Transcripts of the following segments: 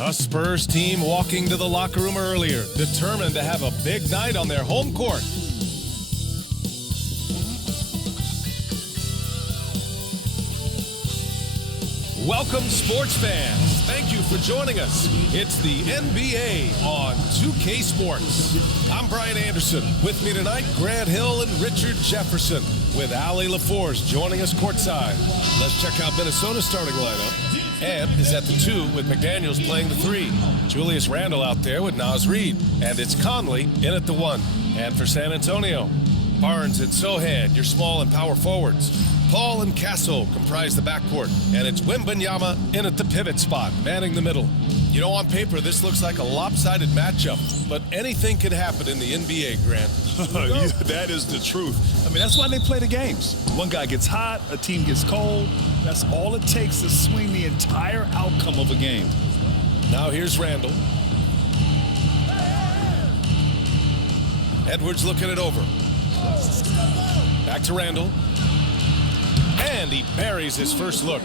A Spurs team walking to the locker room earlier, determined to have a big night on their home court. Welcome, sports fans. Thank you for joining us. It's the NBA on 2K Sports. I'm Brian Anderson. With me tonight, Grant Hill and Richard Jefferson, with Allie LaForce joining us courtside. Let's check out Minnesota's starting lineup. Ed is at the 2 with McDaniels playing the 3. Julius Randle out there with Naz Reid. And it's Conley in at the 1. And for San Antonio, Barnes and Sohan, your small and power forwards. Paul and Castle comprise the backcourt, and it's Wembanyama in at the pivot spot, manning the middle. You know, on paper, this looks like a lopsided matchup, but anything can happen in the NBA, Grant. Yeah, that is the truth. I mean, that's why they play the games. One guy gets hot, a team gets cold. That's all it takes to swing the entire outcome of a game. Now here's Randle. Edwards looking it over. Back to Randle. And he buries his first look.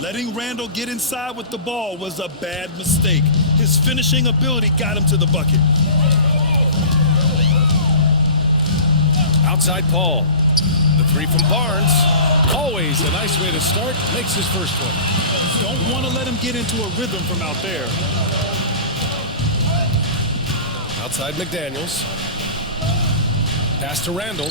Letting Randle get inside with the ball was a bad mistake. His finishing ability got him to the bucket. Outside Paul. The 3 from Barnes. Always a nice way to start. Makes his first one. Don't want to let him get into a rhythm from out there. Outside McDaniels. Pass to Randle.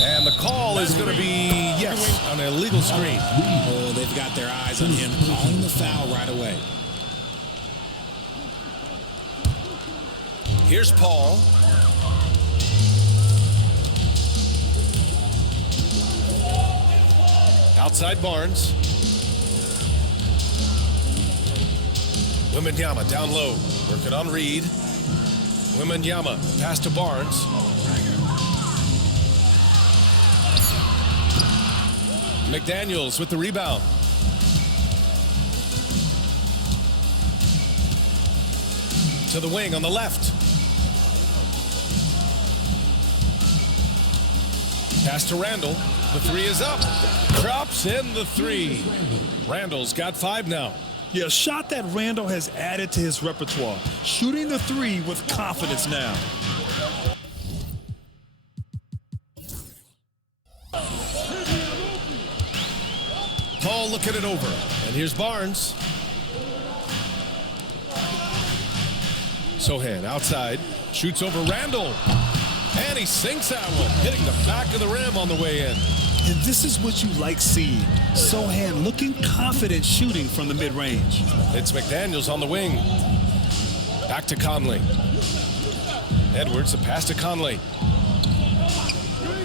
And the call is going to be, yes, an illegal screen. Oh, they've got their eyes on him, calling the foul right away. Here's Paul. Outside Barnes. Wembanyama down low, working on Reid. Wembanyama, pass to Barnes. McDaniels with the rebound. To the wing on the left. Pass to Randle. The 3 is up. Drops in the 3. Randle's got 5 now. Yeah, a shot that Randle has added to his repertoire. Shooting the 3 with confidence now. Paul looking it over. And here's Barnes. Sohan outside. Shoots over Randle. And he sinks that one, hitting the back of the rim on the way in. And this is what you like seeing. Sohan looking confident shooting from the mid-range. It's McDaniels on the wing. Back to Conley. Edwards, a pass to Conley.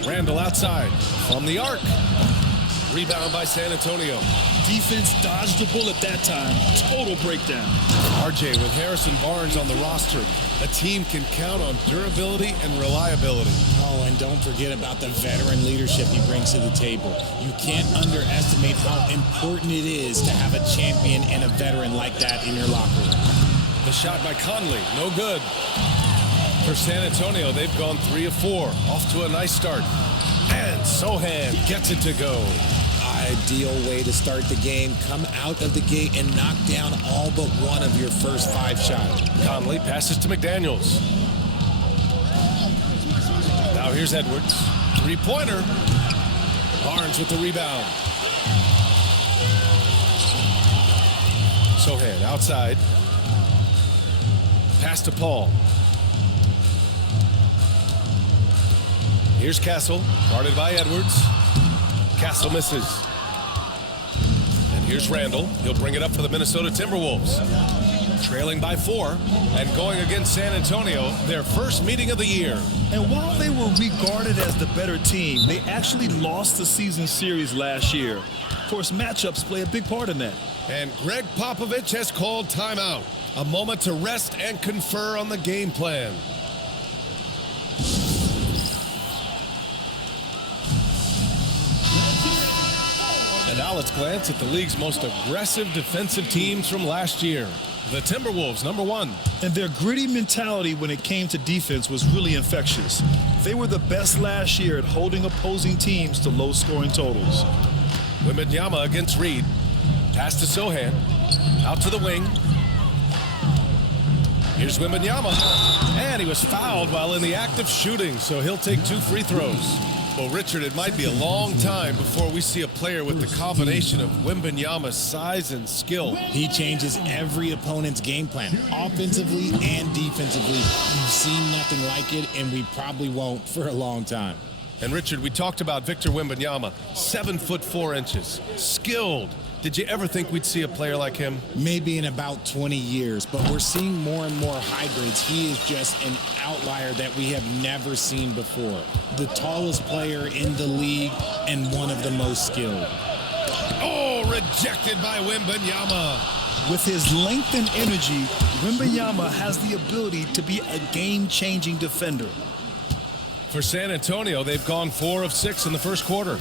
Randle outside from the arc. Rebound by San Antonio. Defense dodged the bullet that time. Total breakdown. RJ with Harrison Barnes on the roster. A team can count on durability and reliability. Oh, and don't forget about the veteran leadership he brings to the table. You can't underestimate how important it is to have a champion and a veteran like that in your locker room. The shot by Conley, no good. For San Antonio, they've gone 3 of 4. Off to a nice start. And Sohan gets it to go. Ideal way to start the game. Come out of the gate and knock down all but one of your first 5 shots. Conley passes to McDaniels. Now here's Edwards. 3-pointer. Barnes with the rebound. Sohan outside. Pass to Paul. Here's Castle, guarded by Edwards. Castle misses. And here's Randle. He'll bring it up for the Minnesota Timberwolves. Trailing by 4 and going against San Antonio, their first meeting of the year. And while they were regarded as the better team, they actually lost the season series last year. Of course, matchups play a big part in that. And Greg Popovich has called timeout. A moment to rest and confer on the game plan. And now let's glance at the league's most aggressive defensive teams from last year. The Timberwolves, number 1. And their gritty mentality when it came to defense was really infectious. They were the best last year at holding opposing teams to low-scoring totals. Wembanyama against Reed. Pass to Sohan. Out to the wing. Here's Wembanyama. And he was fouled while in the act of shooting, so he'll take 2 free throws. Well, Richard, it might be a long time before we see a player with the combination of Wembanyama's size and skill. He changes every opponent's game plan, offensively and defensively. We've seen nothing like it, and we probably won't for a long time. And Richard, we talked about Victor Wembanyama, 7'4", skilled. Did you ever think we'd see a player like him? Maybe in about 20 years, but we're seeing more and more hybrids. He is just an outlier that we have never seen before. The tallest player in the league and one of the most skilled. Oh, rejected by Wembanyama. With his length and energy, Wembanyama has the ability to be a game-changing defender. For San Antonio, they've gone 4 of 6 in the first quarter.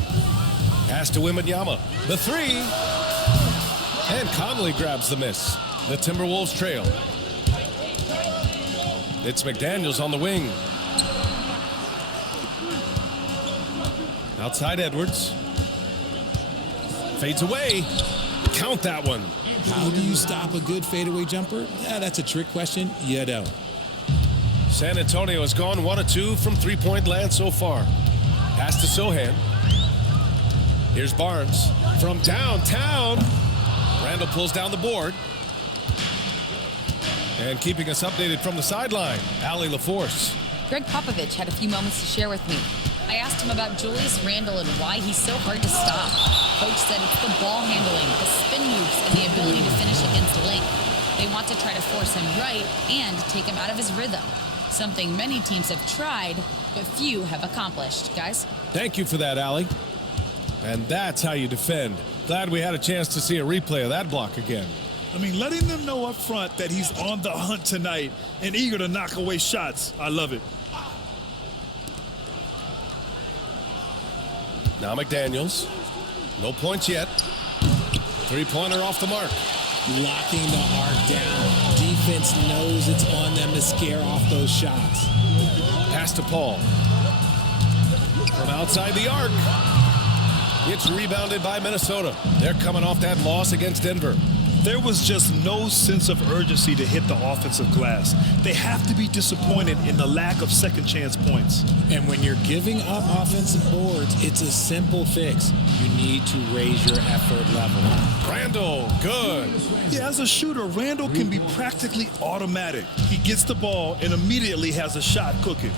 Pass to Wembanyama. The 3. And Conley grabs the miss. The Timberwolves trail. It's McDaniels on the wing. Outside Edwards. Fades away. Count that one. How do you stop a good fadeaway jumper? That's a trick question. You don't. San Antonio has gone 1 of 2 from three-point land so far. Pass to Sohan. Here's Barnes from downtown. Randall pulls down the board. And keeping us updated from the sideline, Allie LaForce. Greg Popovich had a few moments to share with me. I asked him about Julius Randle and why he's so hard to stop. Coach said it's the ball handling, the spin moves, and the ability to finish against length. They want to try to force him right and take him out of his rhythm. Something many teams have tried, but few have accomplished. Guys? Thank you for that, Allie. And that's how you defend. Glad we had a chance to see a replay of that block again. I mean, letting them know up front that he's on the hunt tonight and eager to knock away shots. I love it. Now McDaniels. No points yet. Three-pointer off the mark. Locking the arc down. Defense knows it's on them to scare off those shots. Pass to Paul. From outside the arc. It's rebounded by Minnesota. They're coming off that loss against Denver. There was just no sense of urgency to hit the offensive glass. They have to be disappointed in the lack of second chance points. And when you're giving up offensive boards, it's a simple fix. You need to raise your effort level. Randall, good. Yeah, as a shooter, Randall can be practically automatic. He gets the ball and immediately has a shot cooking.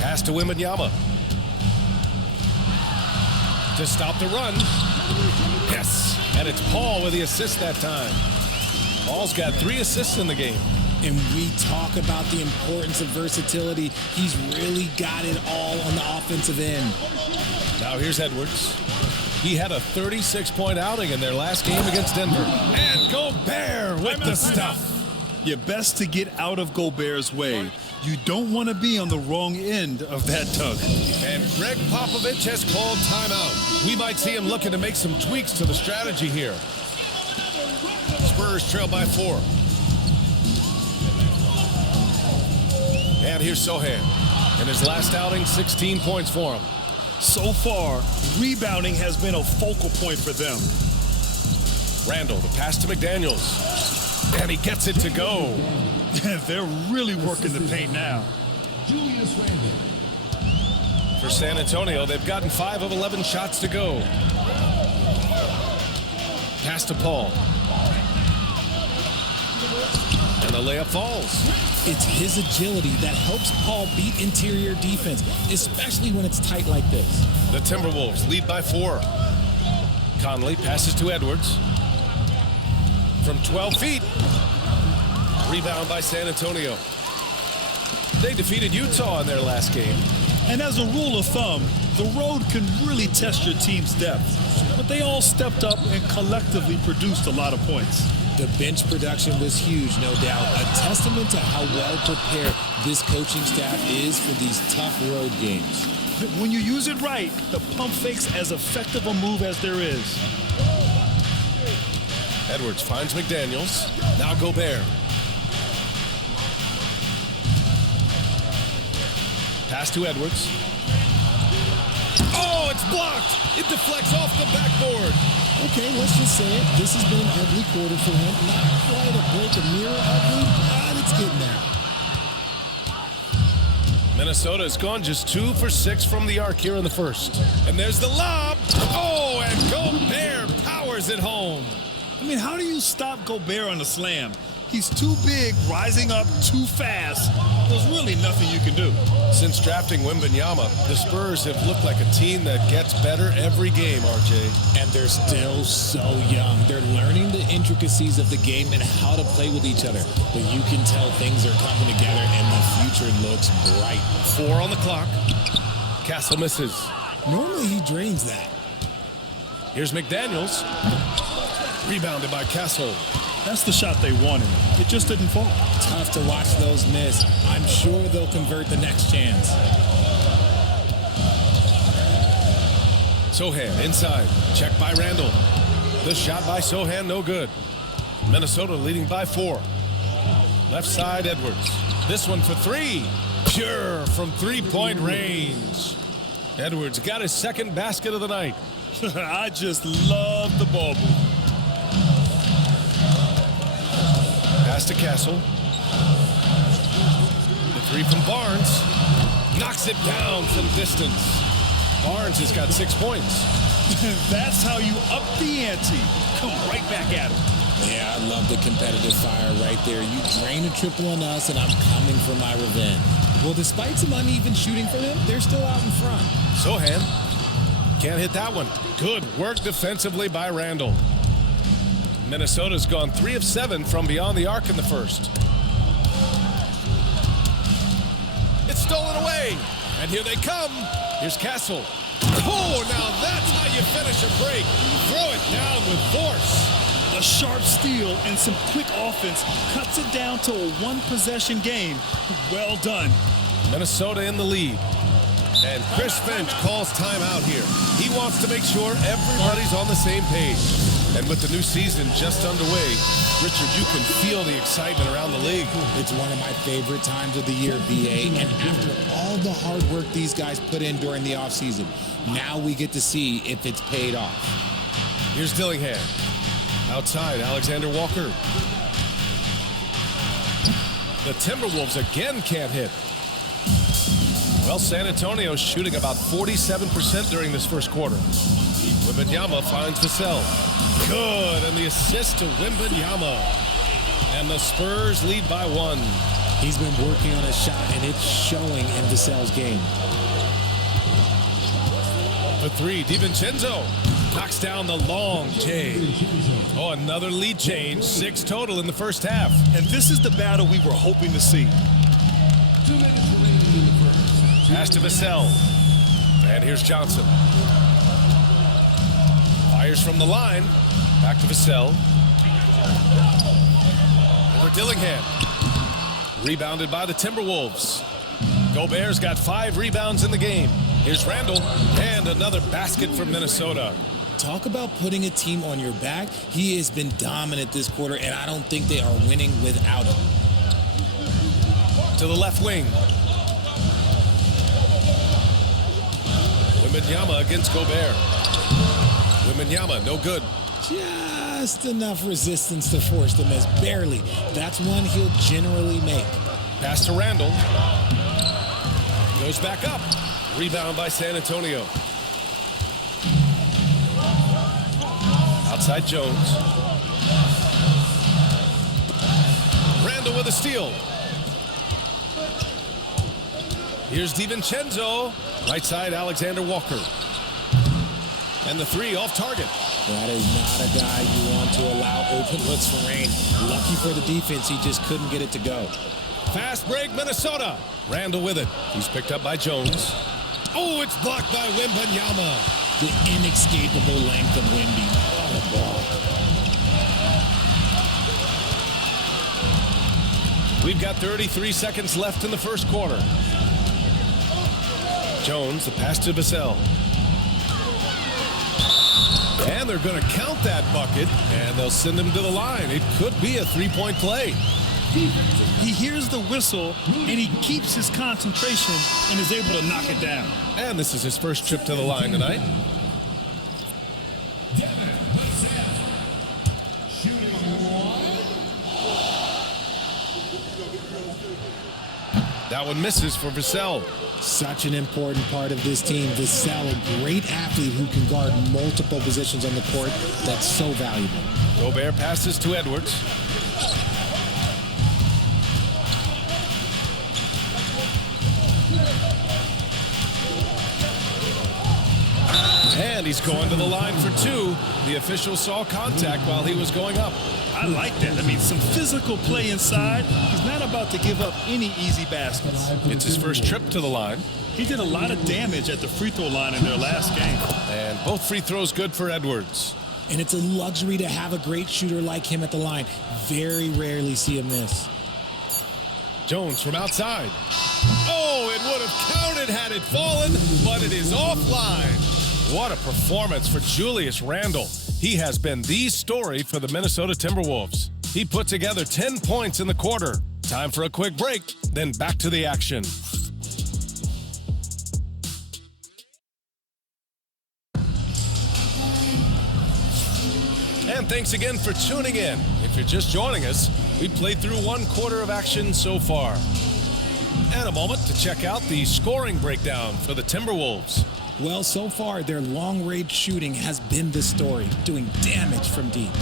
Pass to Wembanyama. To stop the run. Yes. And it's Paul with the assist that time. Paul's got 3 assists in the game. And we talk about the importance of versatility. He's really got it all on the offensive end. Now here's Edwards. He had a 36-point outing in their last game against Denver. And Gobert with the stuff. You're best to get out of Gobert's way. You don't want to be on the wrong end of that tug. And Greg Popovich has called timeout. We might see him looking to make some tweaks to the strategy here. Spurs trail by 4. And here's Sohan. In his last outing, 16 points for him. So far, rebounding has been a focal point for them. Randall, the pass to McDaniels. And he gets it to go. They're really working the paint now. For San Antonio, they've gotten 5 of 11 shots to go. Pass to Paul. And the layup falls. It's his agility that helps Paul beat interior defense, especially when it's tight like this. The Timberwolves lead by 4. Conley passes to Edwards. From 12 feet. Rebound by San Antonio. They defeated Utah in their last game. And as a rule of thumb, the road can really test your team's depth. But they all stepped up and collectively produced a lot of points. The bench production was huge, no doubt. A testament to how well prepared this coaching staff is for these tough road games. When you use it right, the pump fake's as effective a move as there is. Edwards finds McDaniels. Now Gobert. Pass to Edwards. Oh, it's blocked. It deflects off the backboard. Okay, let's just say it. This has been an ugly quarter for him. Not quite a break a mirror ugly, but it's getting there. Minnesota has gone just 2 for 6 from the arc here in the first. And there's the lob. Oh, and Gobert powers it home. I mean, how do you stop Gobert on the slam? He's too big, rising up too fast. There's really nothing you can do. Since drafting Wembanyama, the Spurs have looked like a team that gets better every game, RJ. And they're still so young. They're learning the intricacies of the game and how to play with each other. But you can tell things are coming together and the future looks bright. 4 on the clock. Castle misses. Normally he drains that. Here's McDaniels. Rebounded by Castle. That's the shot they wanted. It just didn't fall. Tough to watch those miss. I'm sure they'll convert the next chance. Sohan inside. Checked by Randall. The shot by Sohan, no good. Minnesota leading by 4. Left side, Edwards. This one for 3. Pure from three-point range. Edwards got his second basket of the night. I just love the ball move. Pass to Castle. The 3 from Barnes. Knocks it down from distance. Barnes has got 6 points. That's how you up the ante. Come right back at him. Yeah, I love the competitive fire right there. You drain a triple on us, and I'm coming for my revenge. Well, despite some uneven shooting for them, they're still out in front. Sohan can't hit that one. Good work defensively by Randall. Minnesota's gone 3 of 7 from beyond the arc in the first. It's stolen away. And here they come. Here's Castle. Oh, now that's how you finish a break. Throw it down with force. A sharp steal and some quick offense cuts it down to a one-possession game. Well done. Minnesota in the lead. And Chris Finch calls timeout here. He wants to make sure everybody's on the same page. And with the new season just underway, Richard, you can feel the excitement around the league. It's one of my favorite times of the year, BA. And after all the hard work these guys put in during the offseason, now we get to see if it's paid off. Here's Dillingham. Outside, Alexander Walker. The Timberwolves again can't hit. Well, San Antonio's shooting about 47% during this first quarter. Wembanyama finds Vassell. Good, and the assist to Wembanyama. And the Spurs lead by 1. He's been working on a shot, and it's showing in Vassell's game. For 3, DiVincenzo knocks down the long J. Oh, another lead change. 6 total in the first half. And this is the battle we were hoping to see. Pass to Vassell. And here's Johnson. Fires from the line. Back to Vassell. Over Dillingham. Rebounded by the Timberwolves. Gobert's got 5 rebounds in the game. Here's Randall. And another basket for Minnesota. Talk about putting a team on your back. He has been dominant this quarter, and I don't think they are winning without him. To the left wing. Wembanyama against Gobert. Wembanyama, no good. Just enough resistance to force the miss. Barely. That's one he'll generally make. Pass to Randall. Goes back up. Rebound by San Antonio. Outside Jones. Randall with a steal. Here's DiVincenzo. Right side, Alexander Walker. And the 3 off target. That is not a guy you want to allow open looks for rain. Lucky for the defense, he just couldn't get it to go. Fast break, Minnesota. Randall with it. He's picked up by Jones. Oh, it's blocked by Wembanyama. The inescapable length of Wemby. What a ball. We've got 33 seconds left in the first quarter. Jones, the pass to Vassell. And they're going to count that bucket, and they'll send him to the line. It could be a 3-point play. He hears the whistle, and he keeps his concentration and is able to knock it down. And this is his first trip to the line tonight. That one misses for Vassell. Such an important part of this team. Vassell, a great athlete who can guard multiple positions on the court. That's so valuable. Gobert passes to Edwards. And he's going to the line for two. The official saw contact while he was going up. I like that. I mean, some physical play inside. He's not about to give up any easy baskets. It's his first trip to the line. He did a lot of damage at the free throw line in their last game. And both free throws good for Edwards. And it's a luxury to have a great shooter like him at the line. Very rarely see him miss. Jones from outside. Oh, it would have counted had it fallen, but it is offline. What a performance for Julius Randle. He has been the story for the Minnesota Timberwolves. He put together 10 points in the quarter. Time for a quick break, then back to the action. And thanks again for tuning in. If you're just joining us, we played through one quarter of action so far. And a moment to check out the scoring breakdown for the Timberwolves. Well, so far, their long-range shooting has been the story, doing damage from deep.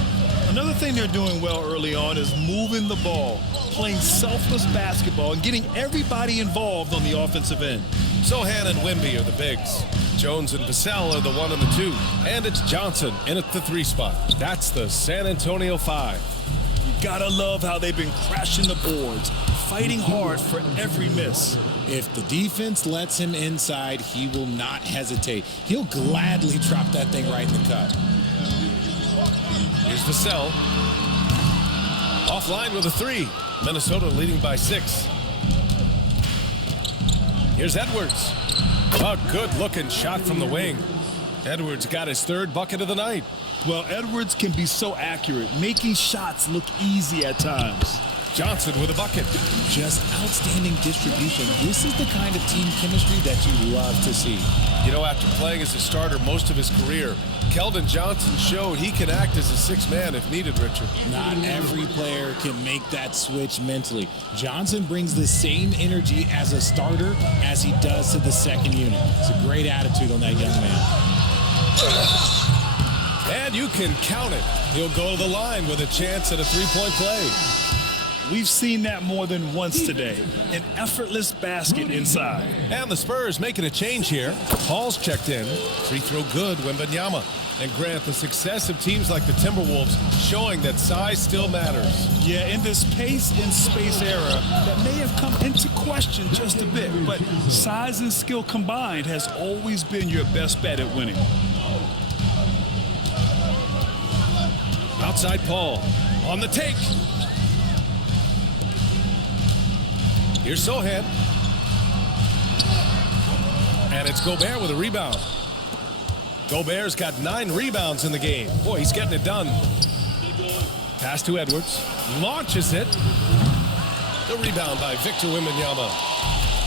Another thing they're doing well early on is moving the ball, playing selfless basketball, and getting everybody involved on the offensive end. Sohan and Wemby are the bigs. Jones and Vassell are the 1 and the 2. And it's Johnson in at the 3 spot. That's the San Antonio 5. You gotta love how they've been crashing the boards, fighting hard for every miss. If the defense lets him inside, he will not hesitate. He'll gladly drop that thing right in the cut. Here's Vassell. Offline with a 3. Minnesota leading by 6. Here's Edwards. A good-looking shot from the wing. Edwards got his 3rd bucket of the night. Well, Edwards can be so accurate, making shots look easy at times. Johnson with a bucket. Just outstanding distribution. This is the kind of team chemistry that you love to see. You know, after playing as a starter most of his career, Keldon Johnson showed he can act as a 6th man if needed, Richard. Not every player can make that switch mentally. Johnson brings the same energy as a starter as he does to the second unit. It's a great attitude on that young man. And you can count it. He'll go to the line with a chance at a 3-point play. We've seen that more than once today. An effortless basket inside. And the Spurs making a change here. Hall's checked in. Free throw good, Wembanyama. And Grant, the success of teams like the Timberwolves showing that size still matters. Yeah, in this pace and space era, that may have come into question just a bit, but size and skill combined has always been your best bet at winning. Outside Paul. On the take. Here's Sohan. And it's Gobert with a rebound. Gobert's got 9 rebounds in the game. Boy, he's getting it done. Pass to Edwards. Launches it. The rebound by Victor Wembanyama.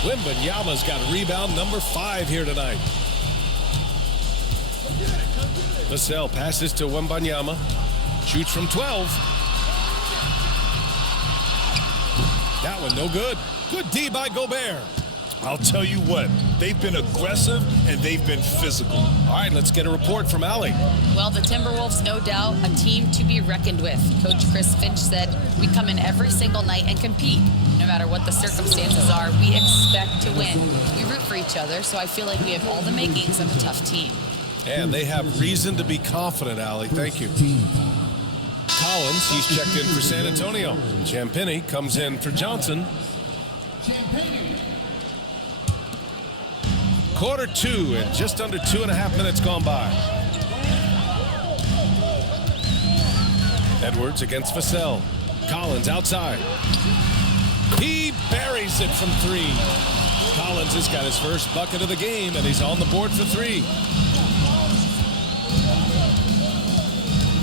Wembanyama's got rebound number 5 here tonight. Vassell passes to Wembanyama. Shoots from 12. That one no good. Good D by Gobert. I'll tell you what, they've been aggressive and they've been physical. All right, let's get a report from Allie. Well, the Timberwolves, no doubt, a team to be reckoned with. Coach Chris Finch said, we come in every single night and compete. No matter what the circumstances are, we expect to win. We root for each other, so I feel like we have all the makings of a tough team. And they have reason to be confident, Allie. Thank you. Collins, he's checked in for San Antonio. Champagny comes in for Johnson. Quarter 2 and just under 2.5 minutes gone by. Edwards against Vassell. Collins outside. He buries it from 3. Collins has got his first bucket of the game, and he's on the board for 3.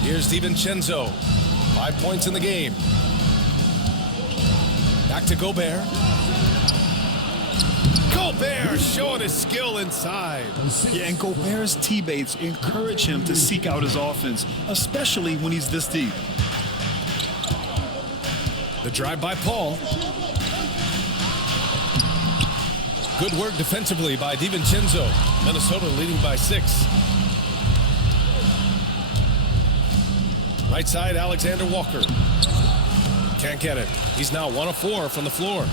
Here's DiVincenzo. 5 points in the game. Back to Gobert. Gobert showing his skill inside. Yeah, and Gobert's teammates encourage him to seek out his offense, especially when he's this deep. The drive by Paul. Good work defensively by DiVincenzo. Minnesota leading by 6. Right side, Alexander Walker. Can't get it. He's now 1 of 4 from the floor.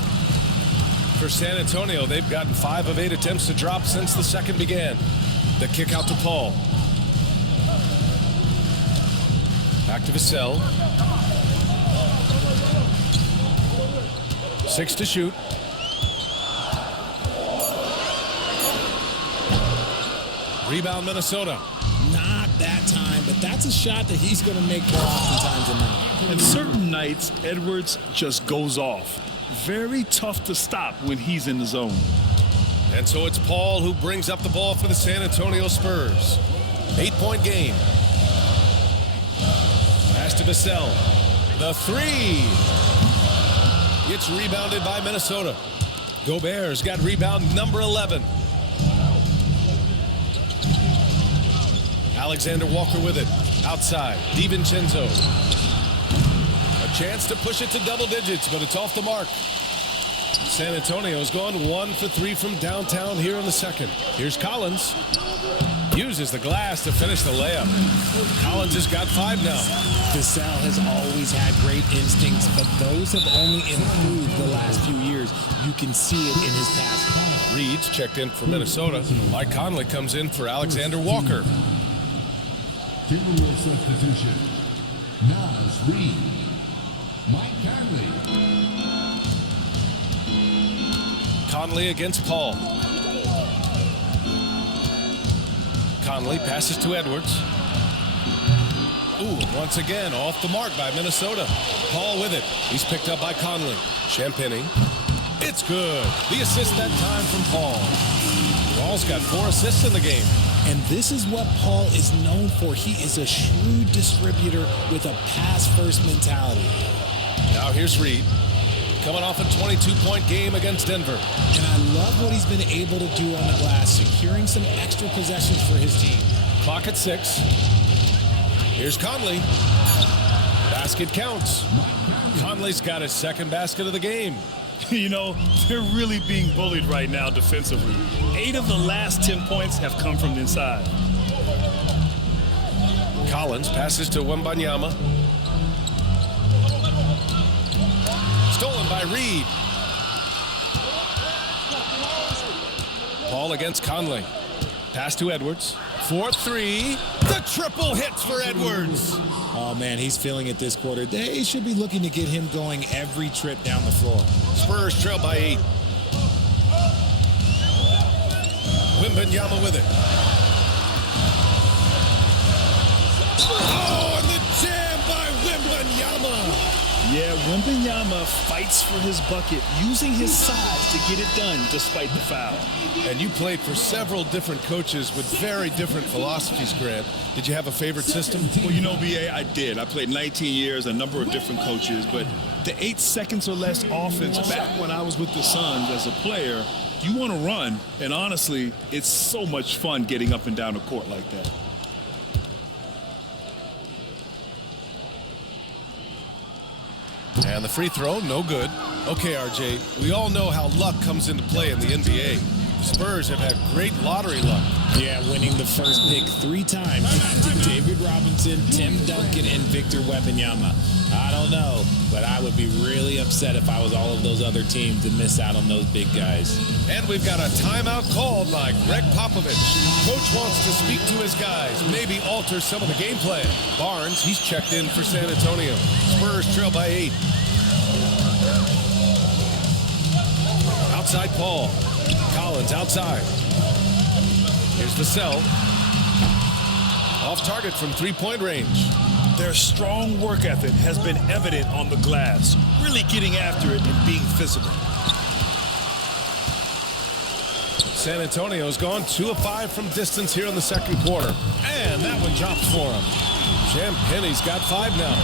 For San Antonio, they've gotten 5 of 8 attempts to drop since the second began. The kick out to Paul. Back to Vassell. 6 to shoot. Rebound Minnesota. Not that time, but that's a shot that he's going to make more oftentimes than not. And certain nights, Edwards just goes off. Very tough to stop when he's in the zone. And so it's Paul who brings up the ball for the San Antonio Spurs. 8-point game. Pass to Vassell. The 3. It's rebounded by Minnesota. Gobert's got rebound number 11. Alexander Walker with it. Outside. DiVincenzo. A chance to push it to double digits, but it's off the mark. San Antonio's gone 1 for 3 from downtown here in the second. Here's Collins. Uses the glass to finish the layup. Collins has got 5 now. Vassell has always had great instincts, but those have only improved the last few years. You can see it in his passing. Reed's checked in for Minnesota. Mike Conley comes in for Alexander Walker. Timberwolves substitution. Nas Reed. Mike Conley. Conley against Paul. Conley passes to Edwards. Ooh, once again, off the mark by Minnesota. Paul with it. He's picked up by Conley. Champagny. It's good. The assist that time from Paul. Paul's got 4 assists in the game. And this is what Paul is known for. He is a shrewd distributor with a pass-first mentality. Now here's Reed. Coming off a 22-point game against Denver. And I love what he's been able to do on the glass, securing some extra possessions for his team. Clock at 6. Here's Conley. Basket counts. Conley's got his second basket of the game. You know, they're really being bullied right now defensively. 8 of the last 10 points have come from the inside. Collins passes to Wembanyama. Stolen by Reed. Paul against Conley. Pass to Edwards. 4-3. The triple hits for Edwards. Oh, man, he's feeling it this quarter. They should be looking to get him going every trip down the floor. Spurs trail by 8. Wembanyama with it. Oh, and the jam by Wembanyama. Yeah, Wembanyama fights for his bucket, using his size to get it done despite the foul. And you played for several different coaches with very different philosophies, Grant. Did you have a favorite system? Well, you know, B.A., I did. I played 19 years, a number of different coaches, but the 8 seconds or less offense back when I was with the Suns as a player, you want to run, and honestly, it's so much fun getting up and down the court like that. And the free throw, no good. Okay, RJ, we all know how luck comes into play in the NBA. The Spurs have had great lottery luck. Yeah, winning the first pick 3 times. David Robinson, Tim Duncan, and Victor Wembanyama. I don't know, but I would be really upset if I was all of those other teams to miss out on those big guys. And we've got a timeout called by Greg Popovich. Coach wants to speak to his guys, maybe alter some of the game plan. Barnes, he's checked in for San Antonio. Spurs trail by 8. Outside Paul. Collins outside. Here's Vassell. Off target from 3-point range. Their strong work ethic has been evident on the glass, really getting after it and being physical. San Antonio's gone 2 of 5 from distance here in the second quarter. And that one drops for him. Champagne's got 5 now.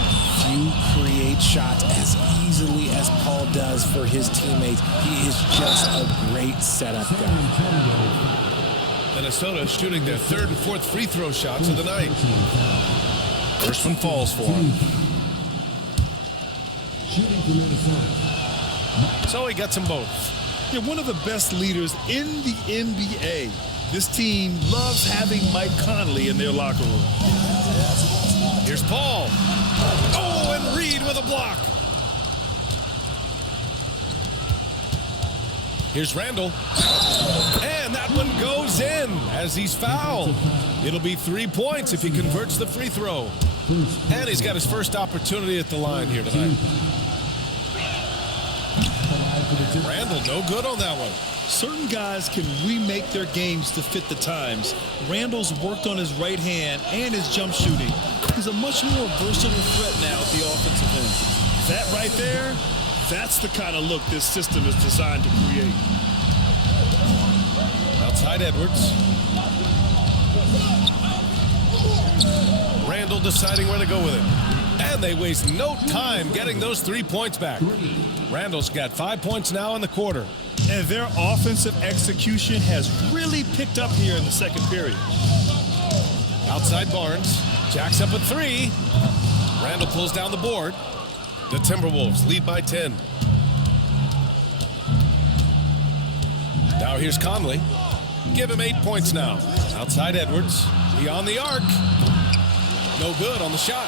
Few create shots as easily as Paul does for his teammates. He is just a great setup guy. Minnesota shooting their 3rd and 4th free throw shots of the night. First one falls for him. So he gets them both. You're one of the best leaders in the NBA. This team loves having Mike Conley in their locker room. Here's Paul. Oh, and Reed with a block. Here's Randall. And that one goes in as he's fouled. It'll be 3 points if he converts the free throw. And he's got his first opportunity at the line here tonight. Randall, no good on that one. Certain guys can remake their games to fit the times. Randall's worked on his right hand and his jump shooting. He's a much more versatile threat now at the offensive end. That right there, that's the kind of look this system is designed to create. Outside Edwards. Randall deciding where to go with it. And they waste no time getting those 3 points back. Randall's got 5 points now in the quarter. And their offensive execution has really picked up here in the second period. Outside Barnes. Jacks up a 3. Randall pulls down the board. The Timberwolves lead by 10. Now here's Conley. Give him 8 points now. Outside Edwards. Beyond the arc. No good on the shot.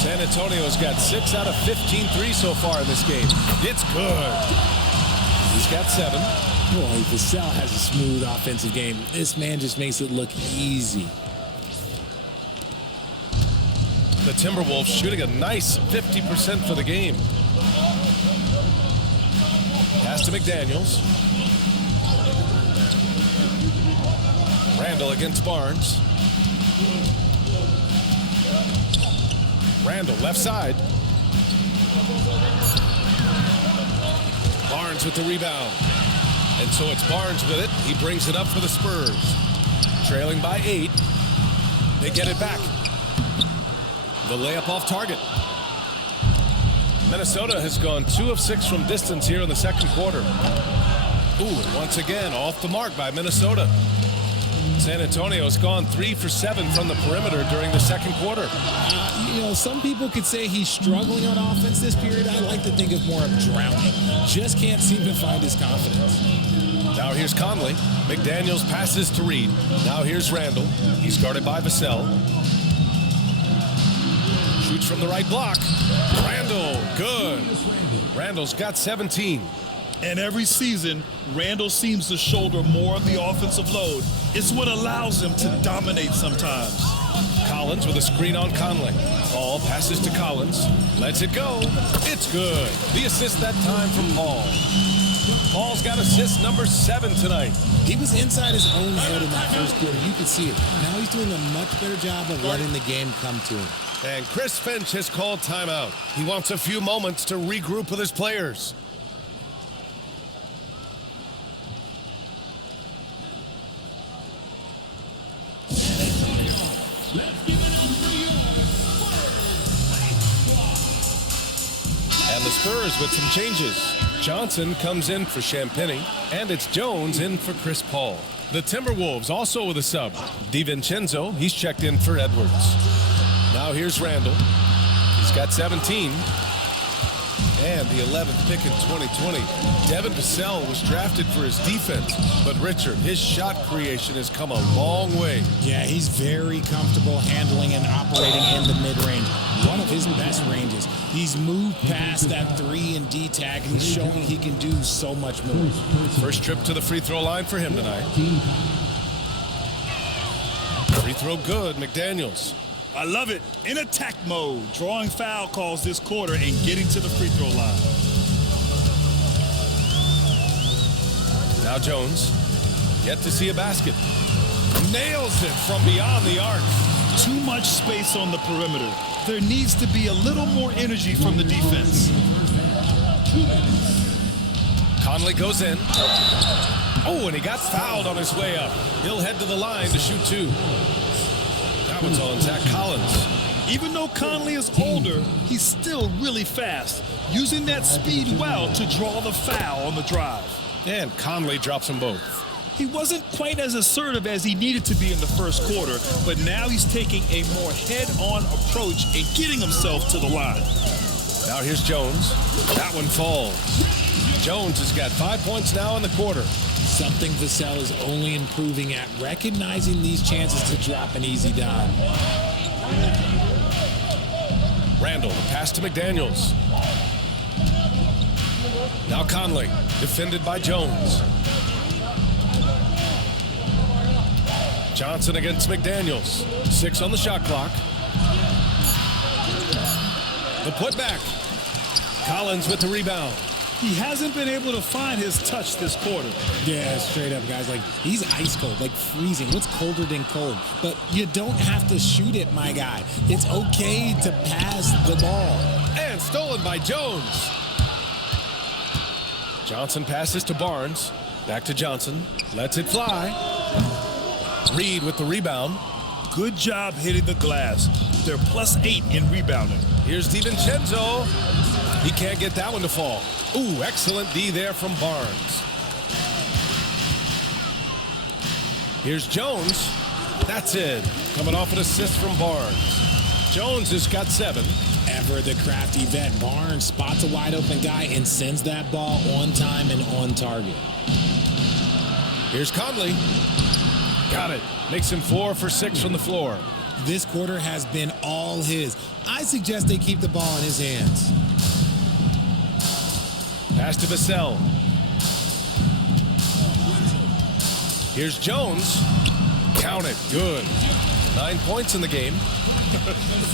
San Antonio's got 6 out of 15 threes so far in this game. It's good. He's got 7. Boy, Vassell has a smooth offensive game. This man just makes it look easy. The Timberwolves shooting a nice 50% for the game. Pass to McDaniels. Randall against Barnes. Randall left side. Barnes with the rebound. And so it's Barnes with it. He brings it up for the Spurs. Trailing by 8. They get it back. The layup off target. Minnesota has gone 2 of 6 from distance here in the second quarter. Ooh, and once again off the mark by Minnesota. San Antonio's gone 3 for 7 from the perimeter during the second quarter. You know, some people could say he's struggling on offense this period. I like to think of more of drowning. Just can't seem to find his confidence. Now here's Conley. McDaniels passes to Reed. Now here's Randall. He's guarded by Vassell. Shoots from the right block. Randall, good. Randall's got 17. And every season, Randall seems to shoulder more of the offensive load. It's what allows him to dominate sometimes. Collins with a screen on Conley. Paul passes to Collins. Lets it go. It's good. The assist that time from Paul. Paul's got assist number 7 tonight. He was inside his own head in that first quarter. You could see it. Now he's doing a much better job of letting the game come to him. And Chris Finch has called timeout. He wants a few moments to regroup with his players. And the Spurs with some changes. Johnson comes in for Champagnie, and it's Jones in for Chris Paul. The Timberwolves also with a sub. DiVincenzo, he's checked in for Edwards. Now here's Randall. He's got 17. And the 11th pick in 2020. Devin Vassell was drafted for his defense. But Richard, his shot creation has come a long way. Yeah, he's very comfortable handling and operating in the mid-range. One of his best ranges. He's moved past that 3 and D tag, and he's showing he can do so much more. First trip to the free throw line for him tonight. Free throw good, McDaniels. I love it. In attack mode, drawing foul calls this quarter and getting to the free throw line. Now Jones, yet to see a basket. Nails it from beyond the arc. Too much space on the perimeter. There needs to be a little more energy from the defense. Conley goes in. Oh, and he got fouled on his way up. He'll head to the line to shoot 2. Now That one's on Zach Collins. Even though Conley is older, he's still really fast, using that speed well to draw the foul on the drive. And Conley drops them both. He wasn't quite as assertive as he needed to be in the first quarter, but now he's taking a more head-on approach and getting himself to the line. Now here's Jones. That one falls. Jones has got 5 points now in the quarter. Something Vassell is only improving at, recognizing these chances to drop an easy dime. Randall, the pass to McDaniels. Now Conley, defended by Jones. Johnson against McDaniels. 6 on the shot clock. The putback. Collins with the rebound. He hasn't been able to find his touch this quarter. Yeah, straight up, guys. Like, he's ice cold, like freezing. What's colder than cold? But you don't have to shoot it, my guy. It's okay to pass the ball. And stolen by Jones. Johnson passes to Barnes. Back to Johnson. Lets it fly. Reed with the rebound. Good job hitting the glass. They're +8 in rebounding. Here's DiVincenzo. He can't get that one to fall. Ooh, excellent D there from Barnes. Here's Jones. That's it. Coming off an assist from Barnes. Jones has got 7. Ever the crafty vet, Barnes spots a wide open guy and sends that ball on time and on target. Here's Conley. Got it. Makes him 4 for 6 from the floor. This quarter has been all his. I suggest they keep the ball in his hands. Pass to Vassell. Here's Jones. Count it. Good. 9 points in the game.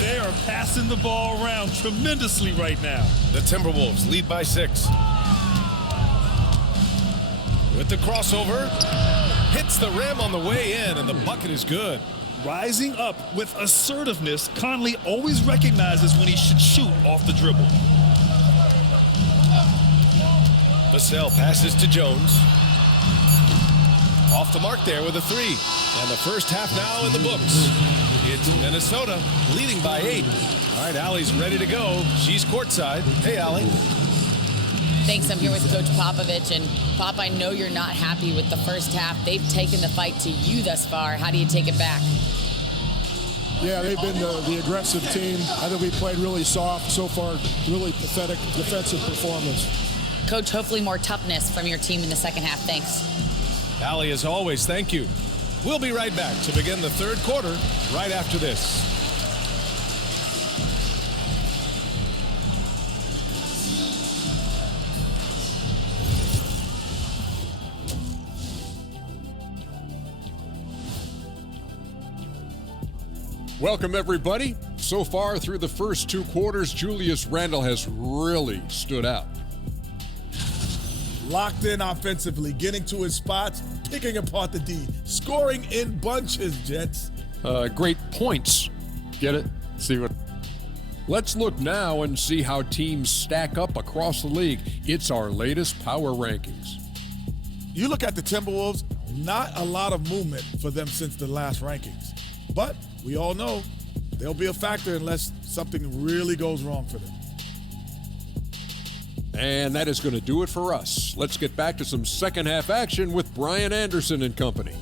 They are passing the ball around tremendously right now. The Timberwolves lead by 6. With the crossover. Hits the rim on the way in, and the bucket is good. Rising up with assertiveness, Conley always recognizes when he should shoot off the dribble. Vassell passes to Jones. Off the mark there with a 3. And the first half now in the books. It's Minnesota leading by 8. All right, Allie's ready to go. She's courtside. Hey, Allie. Thanks. I'm here with Coach Popovich. And, Pop, I know you're not happy with the first half. They've taken the fight to you thus far. How do you take it back? Yeah, they've been the aggressive team. I think we played really soft so far. Really pathetic defensive performance. Coach, hopefully more toughness from your team in the second half. Thanks. Allie, as always, thank you. We'll be right back to begin the third quarter right after this. Welcome, everybody. So far through the first 2 quarters, Julius Randle has really stood out. Locked in offensively, getting to his spots, picking apart the D, scoring in bunches, Jets. Great points. Get it? See what? Let's look now and see how teams stack up across the league. It's our latest power rankings. You look at the Timberwolves, not a lot of movement for them since the last rankings. But we all know they'll be a factor unless something really goes wrong for them. And that is going to do it for us. Let's get back to some second half action with Brian Anderson and company.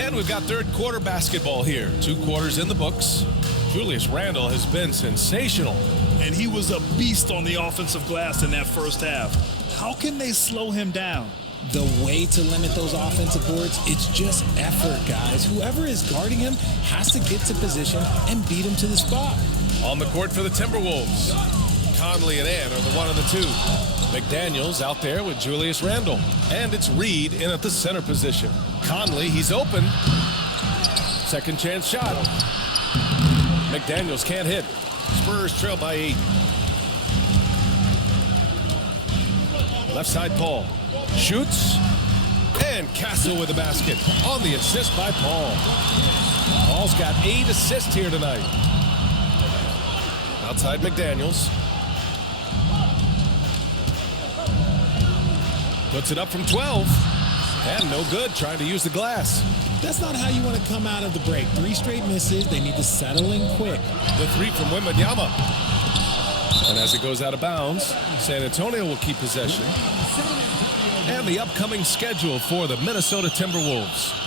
And we've got third quarter basketball here. 2 quarters in the books. Julius Randle has been sensational. And he was a beast on the offensive glass in that first half. How can they slow him down? The way to limit those offensive boards, it's just effort, guys. Whoever is guarding him has to get to position and beat him to the spot. On the court for the Timberwolves, Conley and Ann are the 1 of the 2. McDaniels out there with Julius Randle. And it's Reed in at the center position. Conley, he's open. Second chance shot. McDaniels can't hit. Spurs trail by 8. Left side, Paul. Shoots. And Castle with the basket. On the assist by Paul. Paul's got 8 assists here tonight. Outside McDaniels. Puts it up from 12. And no good, trying to use the glass. That's not how you want to come out of the break. 3 straight misses. They need to settle in quick. The 3 from Wembanyama. And as it goes out of bounds, San Antonio will keep possession. And the upcoming schedule for the Minnesota Timberwolves.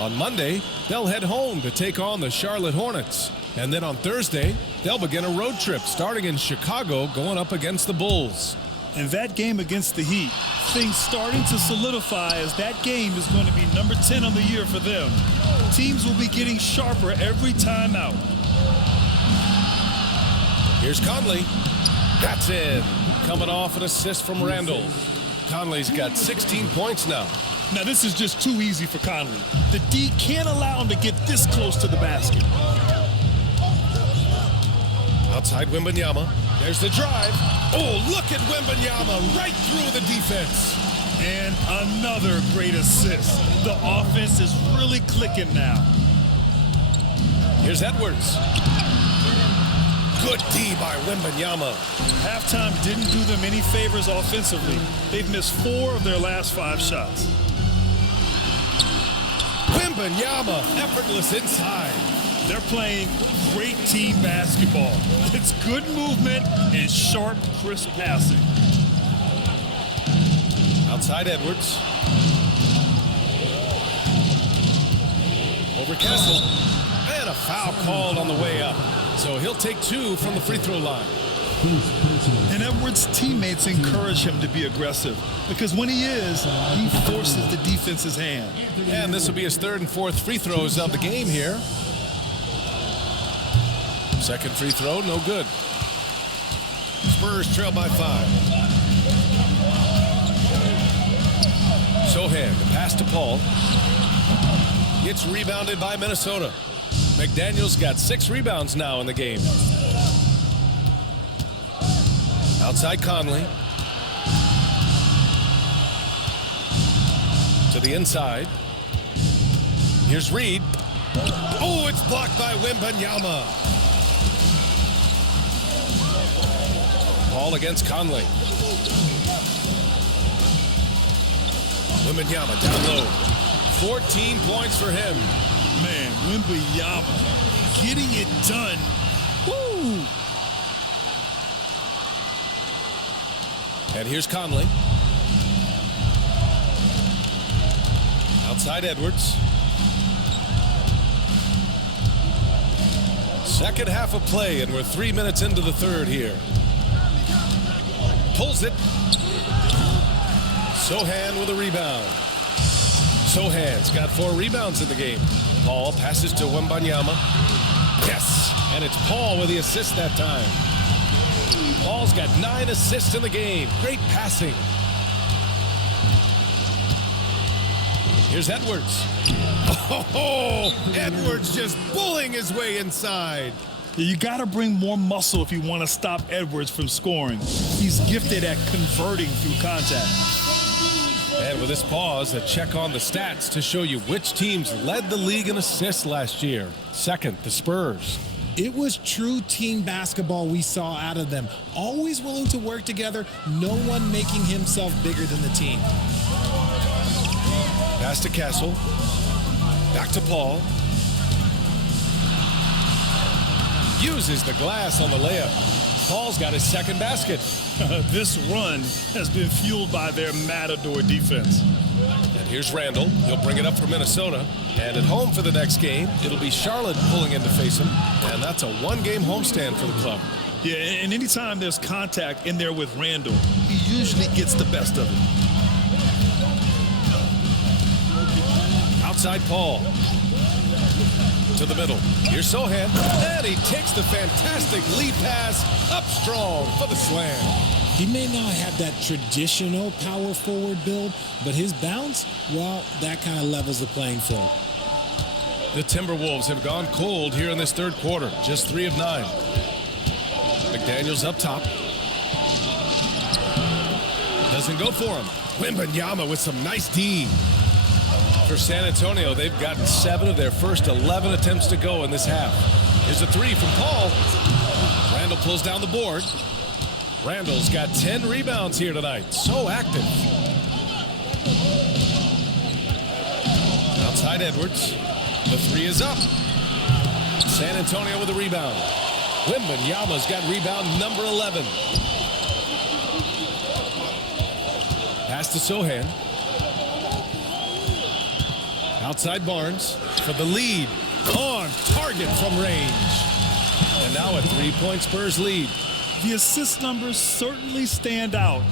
On Monday, they'll head home to take on the Charlotte Hornets. And then on Thursday, they'll begin a road trip starting in Chicago, going up against the Bulls. And that game against the Heat, things starting to solidify as that game is going to be number 10 on the year for them. Teams will be getting sharper every time out. Here's Conley. That's in. Coming off an assist from Randall. Conley's got 16 points now. Now this is just too easy for Conley. The D can't allow him to get this close to the basket. Outside Wembanyama. There's the drive. Oh, look at Wembanyama right through the defense. And another great assist. The offense is really clicking now. Here's Edwards. Good D by Wembanyama. Halftime didn't do them any favors offensively. They've missed 4 of their last 5 shots. Wembanyama, effortless inside. They're playing great team basketball. It's good movement and sharp, crisp passing. Outside Edwards. Over Kessel. And a foul called on the way up. So he'll take 2 from the free throw line. And Edwards' teammates encourage him to be aggressive because when he is, he forces the defense's hand. And this will be his 3rd and 4th free throws of the game here. Second free throw, no good. Spurs trail by 5. Sohan, the pass to Paul. It's rebounded by Minnesota. McDaniels got 6 rebounds now in the game. Outside Conley. To the inside. Here's Reed. Oh, it's blocked by Wembanyama. Ball against Conley. Wembanyama down low. 14 points for him. Man, Wembanyama getting it done. Woo! And here's Conley. Outside Edwards. Second half of play, and we're 3 minutes into the 3rd here. Pulls it. Sohan with a rebound. Sohan's got 4 rebounds in the game. Paul passes to Wembanyama. Yes, and it's Paul with the assist that time. Paul's got 9 assists in the game. Great passing. Here's Edwards. Oh, Edwards just bullying his way inside. You got to bring more muscle if you want to stop Edwards from scoring. He's gifted at converting through contact. And with this pause, a check on the stats to show you which teams led the league in assists last year. Second, the Spurs. It was true team basketball we saw out of them. Always willing to work together, no one making himself bigger than the team. Pass to Castle. Back to Paul. Uses the glass on the layup. Paul's got his 2nd basket. This run has been fueled by their Matador defense. And here's Randall. He'll bring it up for Minnesota. And at home for the next game, it'll be Charlotte pulling in to face him. And that's a 1-game homestand for the club. Yeah, and anytime there's contact in there with Randall, he usually gets the best of it. Outside Paul. To the middle. Here's Sohan. And he takes the fantastic lead pass up strong for the slam. He may not have that traditional power forward build, but his bounce, well, that kind of levels the playing field. The Timberwolves have gone cold here in this 3rd quarter. Just 3 of 9. McDaniels up top. Doesn't go for him. Wembanyama with some nice D. For San Antonio, they've gotten 7 of their first 11 attempts to go in this half. Here's a 3 from Paul. Randall pulls down the board. Randall's got 10 rebounds here tonight. So active. Outside Edwards. The three is up. San Antonio with a rebound. Wembanyama's got rebound number 11. Pass to Sohan. Outside Barnes for the lead. On target from range. And now a 3-point Spurs lead. The assist numbers certainly stand out.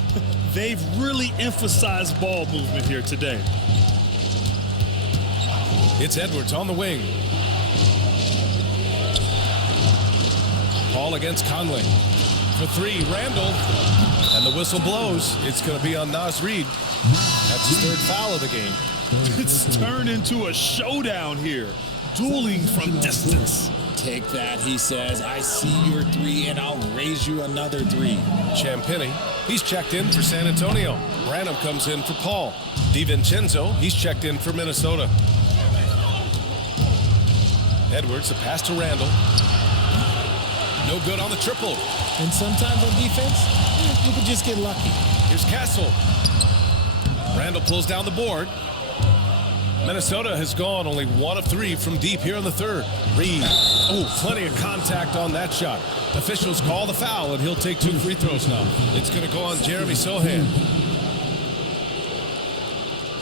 They've really emphasized ball movement here today. It's Edwards on the wing. Ball against Conley. For three, Randall. And the whistle blows. It's going to be on Naz Reid. That's his third foul of the game. It's turned into a showdown here. Dueling from distance. Take that, he says. I see your three, and I'll raise you another three. Champagny, he's checked in for San Antonio. Branham comes in for Paul. DiVincenzo, he's checked in for Minnesota. Edwards, a pass to Randall. No good on the triple. And sometimes on defense, you can just get lucky. Here's Castle. Randall pulls down the board. Minnesota has gone only 1 of 3 from deep here in the third. Reid. Oh, plenty of contact on that shot. Officials call the foul, and he'll take 2 free throws now. It's going to go on Jeremy Sohan.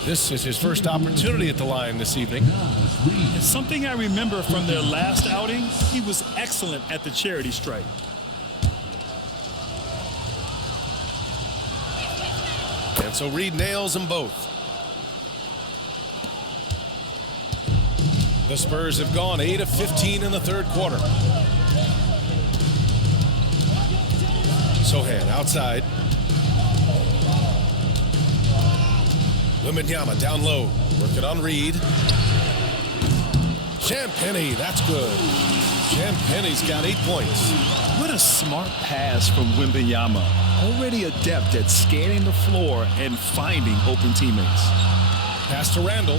This is his first opportunity at the line this evening. And something I remember from their last outing, he was excellent at the charity stripe. And so Reid nails them both. The Spurs have gone 8 of 15 in the third quarter. Sohan outside. Wembanyama down low. Working on Reid. Champagny, that's good. Champagny's got 8 points. What a smart pass from Wembanyama. Already adept at scanning the floor and finding open teammates. Pass to Randall.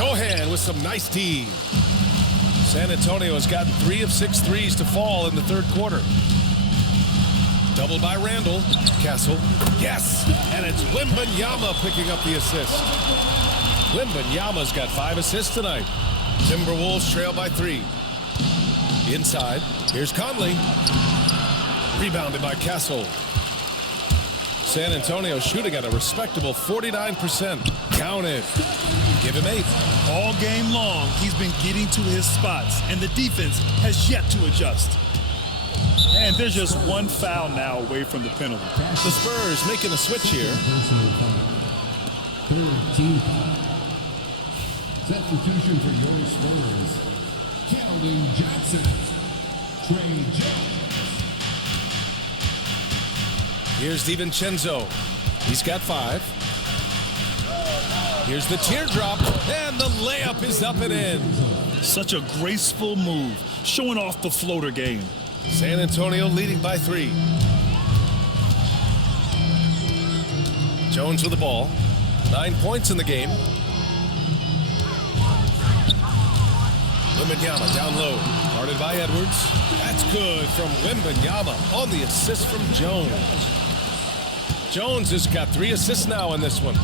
Sohan with some nice D. San Antonio has gotten 3 of 6 threes to fall in the third quarter. Doubled by Randall. Castle. Yes! And it's Wembanyama picking up the assist. Wembanyama's got 5 assists tonight. Timberwolves trail by 3. Inside. Here's Conley. Rebounded by Castle. San Antonio shooting at a respectable 49%. Count it. Give him 8. All game long, he's been getting to his spots, and the defense has yet to adjust. And there's just 1 foul now away from the penalty. The Spurs making a switch here. Third team foul. Substitution for your Spurs. Keldon Johnson. Trey Jones. Here's DiVincenzo. He's got 5. Here's the teardrop, and the layup is up and in. Such a graceful move, showing off the floater game. San Antonio leading by 3. Jones with the ball. 9 points in the game. Wembanyama down low. Guarded by Edwards. That's good from Wembanyama on the assist from Jones. Jones has got 3 assists now in this one.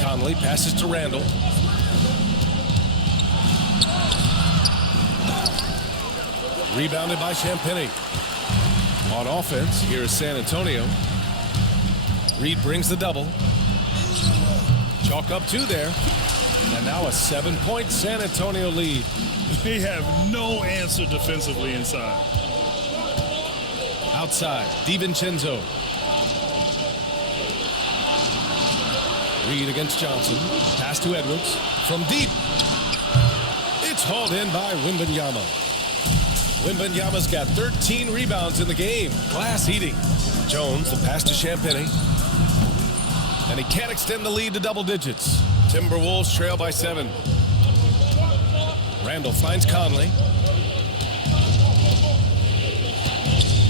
Conley passes to Randall. Rebounded by Champagny. On offense, here is San Antonio. Reid brings the double. Chalk up 2 there. And now a 7-point San Antonio lead. They have no answer defensively inside. Outside, DiVincenzo. Reid against Johnson. Pass to Edwards. From deep. It's hauled in by Wembanyama. Wembanyama's got 13 rebounds in the game. Glass eating. Jones, the pass to Champagny. And he can't extend the lead to double digits. Timberwolves trail by 7. Randall finds Conley.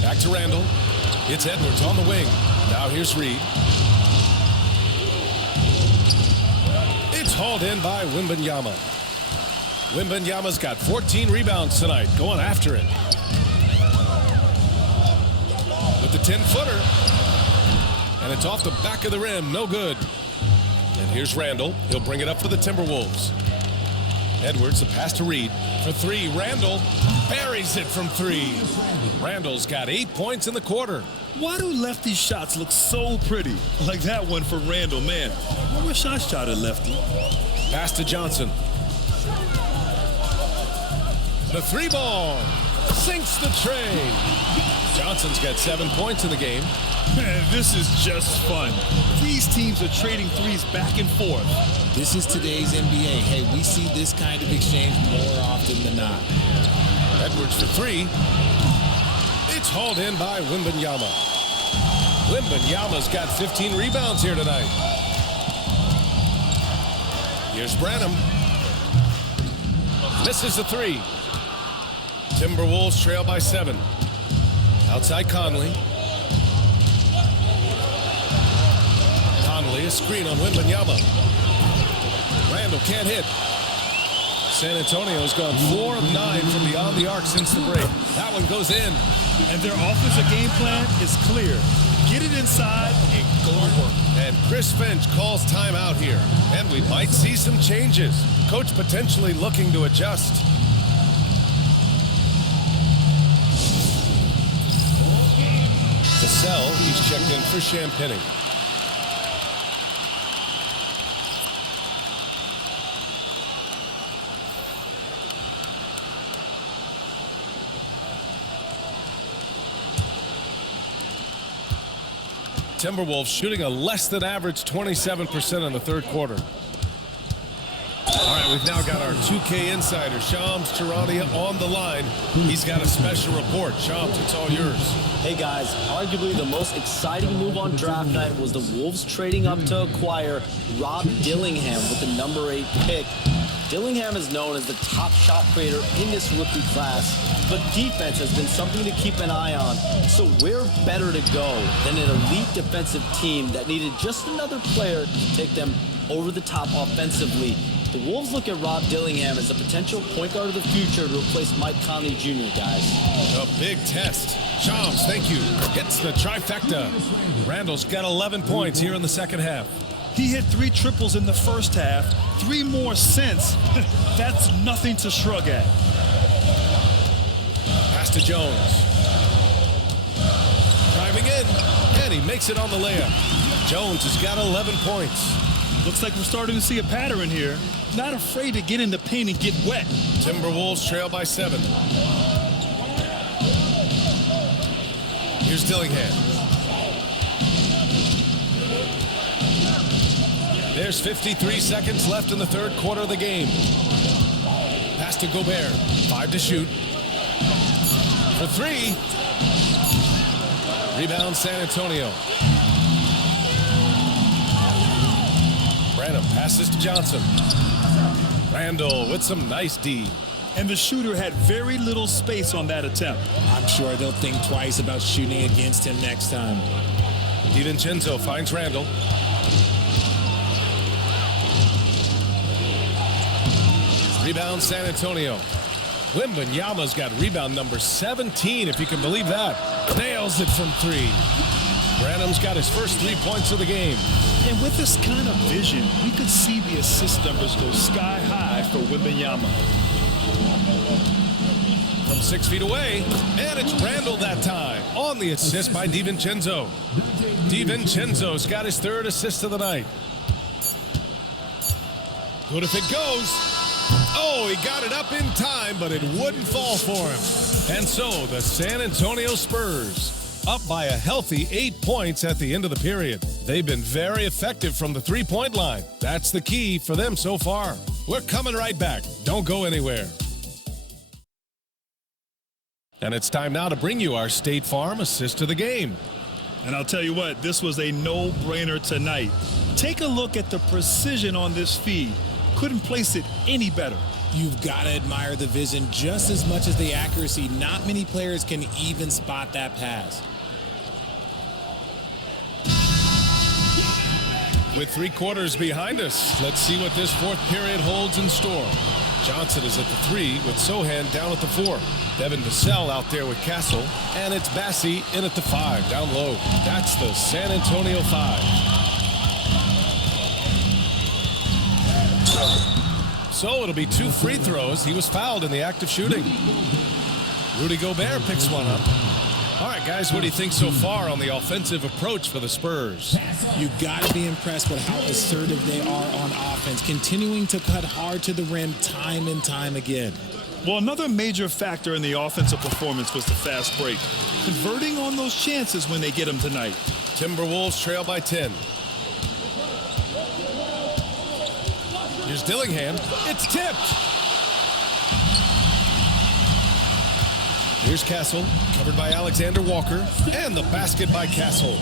Back to Randall. It's Edwards on the wing. Now here's Reed. It's hauled in by Wembanyama. Wembanyama's got 14 rebounds tonight, going after it. With the 10-footer. And it's off the back of the rim, no good. And here's Randall. He'll bring it up for the Timberwolves. Edwards, the pass to Reed. For three, Randall buries it from three. Randall's got 8 points in the quarter. Why do lefty shots look so pretty? Like that one for Randall, man. I wish I shot at lefty. Pass to Johnson. The three ball sinks the tray. Johnson's got 7 points in the game. Man, this is just fun. These teams are trading threes back and forth. This is today's NBA. Hey, we see this kind of exchange more often than not. Edwards for three. It's hauled in by Wembanyama. Wembanyama's got 15 rebounds here tonight. Here's Branham. Misses the three. Timberwolves trail by 7. Outside Conley. Conley, a screen on Wembanyama. Randall can't hit. San Antonio's gone 4 of 9 from beyond the arc since the break. That one goes in. And their offensive game plan is clear. Get it inside and go to work. And Chris Finch calls timeout here. And we might see some changes. Coach potentially looking to adjust. Vassell, he's checked in for Champagny. Timberwolves shooting a less than average 27% in the third quarter. All right, we've now got our 2K insider, Shams Charania, on the line. He's got a special report. Shams, it's all yours. Hey guys, arguably the most exciting move on draft night was the Wolves trading up to acquire Rob Dillingham with the number 8 pick. Dillingham is known as the top shot creator in this rookie class, but defense has been something to keep an eye on. So where better to go than an elite defensive team that needed just another player to take them over the top offensively? The Wolves look at Rob Dillingham as a potential point guard of the future to replace Mike Conley Jr., guys. A big test. Shams, thank you. Hits the trifecta. Randall's got 11 points here in the second half. He hit 3 triples in the first half, 3 more since. That's nothing to shrug at. Pass to Jones. Driving in, and he makes it on the layup. Jones has got 11 points. Looks like we're starting to see a pattern here. Not afraid to get in the paint and get wet. Timberwolves trail by 7. Here's Dillingham. There's 53 seconds left in the third quarter of the game. Pass to Gobert. 5 to shoot. For 3. Rebound San Antonio. Branham passes to Johnson. Randall with some nice D. And the shooter had very little space on that attempt. I'm sure they'll think twice about shooting against him next time. DiVincenzo finds Randall. Rebound San Antonio. Wembanyama's got rebound number 17, if you can believe that. Nails it from 3. Branham's got his first 3 points of the game. And with this kind of vision, we could see the assist numbers go sky high for Wembanyama. From 6 feet away, and it's Randall that time on the assist by DiVincenzo. DiVincenzo's got his 3rd assist of the night. Good if it goes. Oh, he got it up in time, but it wouldn't fall for him. And so the San Antonio Spurs up by a healthy 8 points at the end of the period. They've been very effective from the three-point line. That's the key for them so far. We're coming right back. Don't go anywhere. And it's time now to bring you our State Farm assist of the game. And I'll tell you what, this was a no-brainer tonight. Take a look at the precision on this feed. Couldn't place it any better. You've got to admire the vision just as much as the accuracy. Not many players can even spot that pass. With 3 quarters behind us, let's see what this fourth period holds in store. Johnson is at the 3 with Sohan down at the 4. Devin Vassell out there with Castle. And it's Bassie in at the 5, down low. That's the San Antonio 5. So it'll be 2 free throws. He was fouled in the act of shooting. Rudy Gobert picks one up. All right, guys, what do you think so far on the offensive approach for the Spurs? You got to be impressed with how assertive they are on offense, continuing to cut hard to the rim time and time again. Well, another major factor in the offensive performance was the fast break. Converting on those chances when they get them tonight. Timberwolves trail by 10. Here's Dillingham. It's tipped. Here's Castle, covered by Alexander Walker, and the basket by Castle.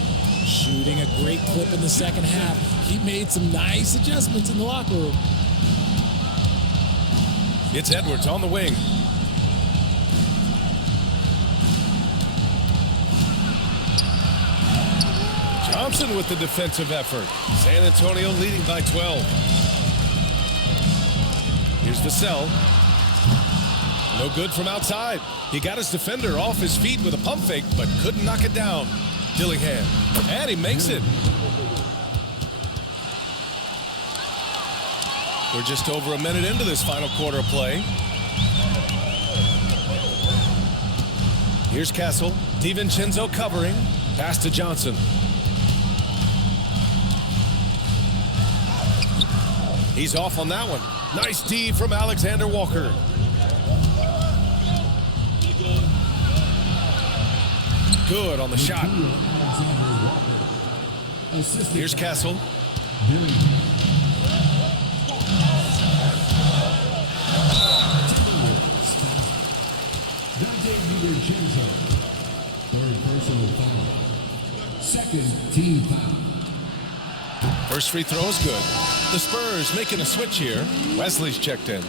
Shooting a great clip in the second half. He made some nice adjustments in the locker room. It's Edwards on the wing. Johnson with the defensive effort. San Antonio leading by 12. Here's Vassell. No good from outside. He got his defender off his feet with a pump fake, but couldn't knock it down. Dillingham. And he makes it. We're just over a minute into this final quarter of play. Here's Castle. DiVincenzo covering. Pass to Johnson. He's off on that one. Nice D from Alexander Walker. Good on the shot. Here's Castle. Third personal foul. Second team foul. First free throw is good. The Spurs making a switch here. Wesley's checked in.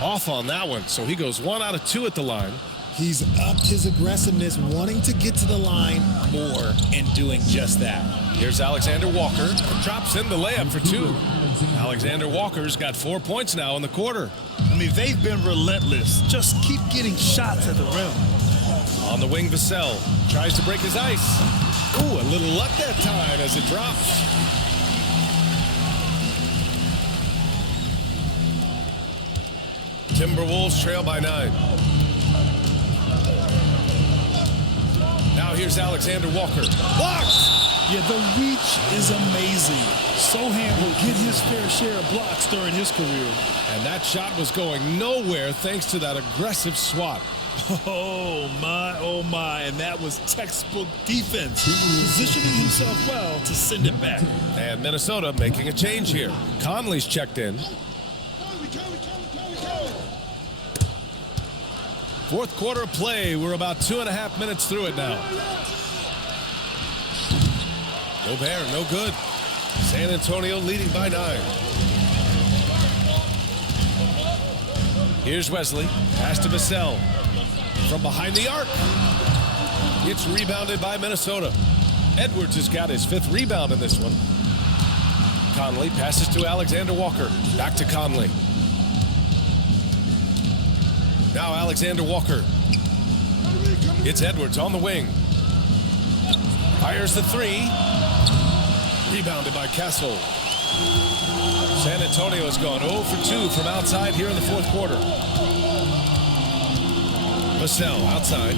Off on that one, so he goes 1 out of 2 at the line. He's upped his aggressiveness, wanting to get to the line more and doing just that. Here's Alexander Walker. Drops in the layup for 2. Alexander Walker's got 4 points now in the quarter. I mean, they've been relentless. Just keep getting shots at the rim. On the wing, Vassell tries to break his ice. Ooh, a little luck that time as it drops. Timberwolves trail by 9. Now here's Alexander Walker. Blocked! Yeah, the reach is amazing. Sohan will get his fair share of blocks during his career. And that shot was going nowhere thanks to that aggressive swat. Oh my, and that was textbook defense. Positioning himself well to send it back. And Minnesota making a change here. Conley's checked in. Fourth quarter of play. We're about 2.5 minutes through it now. Gobert, no good. San Antonio leading by 9. Here's Wesley. Pass to Vassell. From behind the arc. It's rebounded by Minnesota. Edwards has got his 5th rebound in this one. Conley passes to Alexander Walker. Back to Conley. Now Alexander Walker. It's Edwards on the wing. Fires the 3. Rebounded by Castle. San Antonio has gone 0 for 2 from outside here in the fourth quarter. Vassell outside.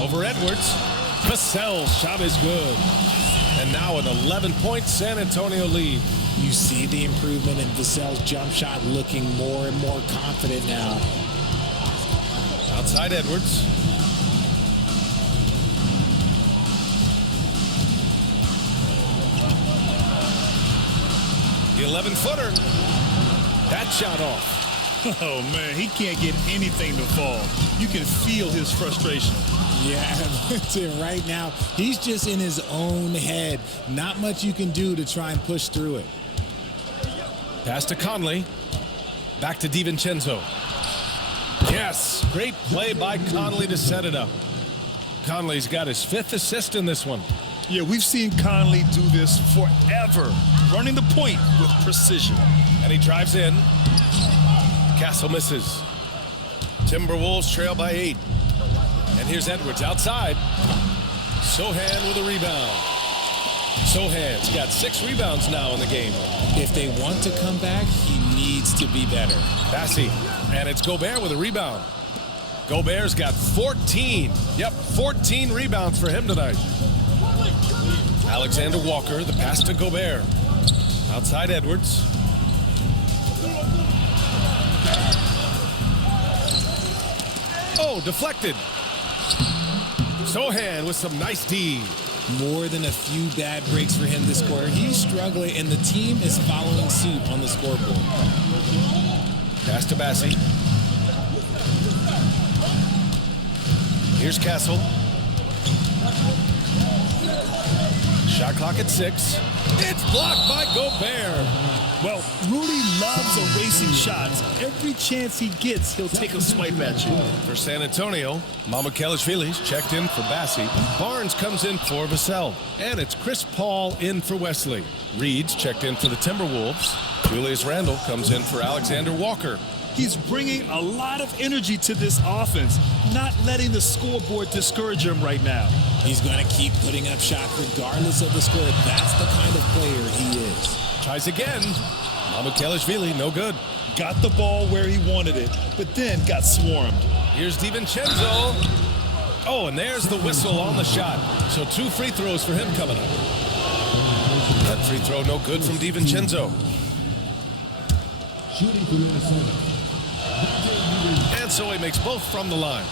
Over Edwards. Vassell's shot is good. And now an 11-point San Antonio lead. You see the improvement in Vassell's jump shot, looking more and more confident now. Outside Edwards. The 11-footer. That shot off. Oh, man, he can't get anything to fall. You can feel his frustration. Yeah, that's it right now. He's just in his own head. Not much you can do to try and push through it. Pass to Conley. Back to DiVincenzo. Yes, great play by Conley to set it up. Conley's got his 5th assist in this one. Yeah, we've seen Conley do this forever, running the point with precision. And he drives in. Castle misses. Timberwolves trail by 8. And here's Edwards outside. Sohan with a rebound. Sohan's got 6 rebounds now in the game. If they want to come back, he needs to be better. Bassey, and it's Gobert with a rebound. Gobert's got 14. Yep, 14 rebounds for him tonight. Alexander Walker, the pass to Gobert. Outside Edwards. Oh, deflected. Sohan with some nice D. More than a few bad breaks for him this quarter. He's struggling, and the team is following suit on the scoreboard. Pass to Bassey. Here's Castle. Shot clock at 6. It's blocked by Gobert. Well, Rudy loves erasing shots. Every chance he gets, he'll take a swipe at you. For San Antonio, Mamukelashvili's checked in for Bassey. Barnes comes in for Vassell. And it's Chris Paul in for Wesley. Reed's checked in for the Timberwolves. Julius Randle comes in for Alexander Walker. He's bringing a lot of energy to this offense, not letting the scoreboard discourage him right now. He's going to keep putting up shots regardless of the score. That's the kind of player he is. Tries again. Mamukelashvili, no good. Got the ball where he wanted it, but then got swarmed. Here's DiVincenzo. Oh, and there's the whistle on the shot. So 2 free throws for him coming up. That free throw no good from DiVincenzo. Shooting for Minnesota. And so he makes both from the line.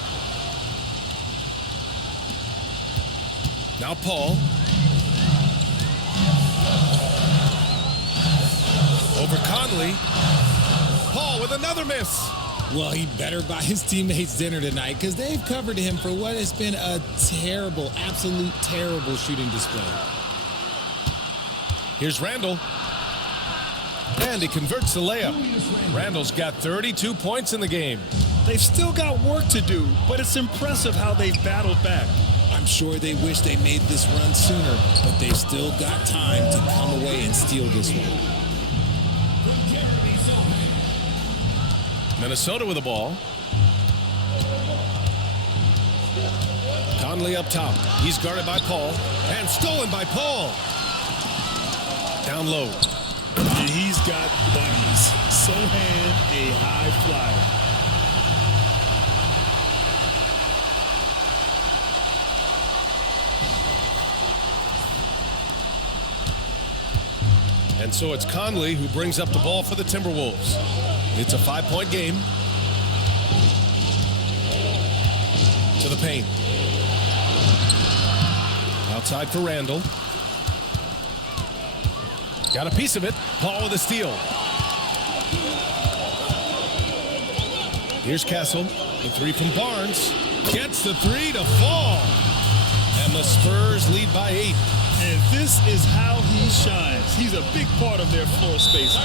Now Paul. Over Conley. Paul with another miss. Well, he better buy his teammates dinner tonight because they've covered him for what has been a terrible, absolute terrible shooting display. Here's Randle. And he converts the layup. Randle's got 32 points in the game. They've still got work to do, but it's impressive how they've battled back. I'm sure they wish they made this run sooner, but they've still got time to come away and steal this one. Minnesota with the ball. Conley up top. He's guarded by Paul. And stolen by Paul. Down low. And he's got bunnies. Sohan, a high flyer. And so it's Conley who brings up the ball for the Timberwolves. It's a 5-point game. To the paint. Outside for Randle. Got a piece of it. Paul with a steal. Here's Castle. The 3 from Barnes. Gets the 3 to fall. And the Spurs lead by 8. And this is how he shines. He's a big part of their floor space.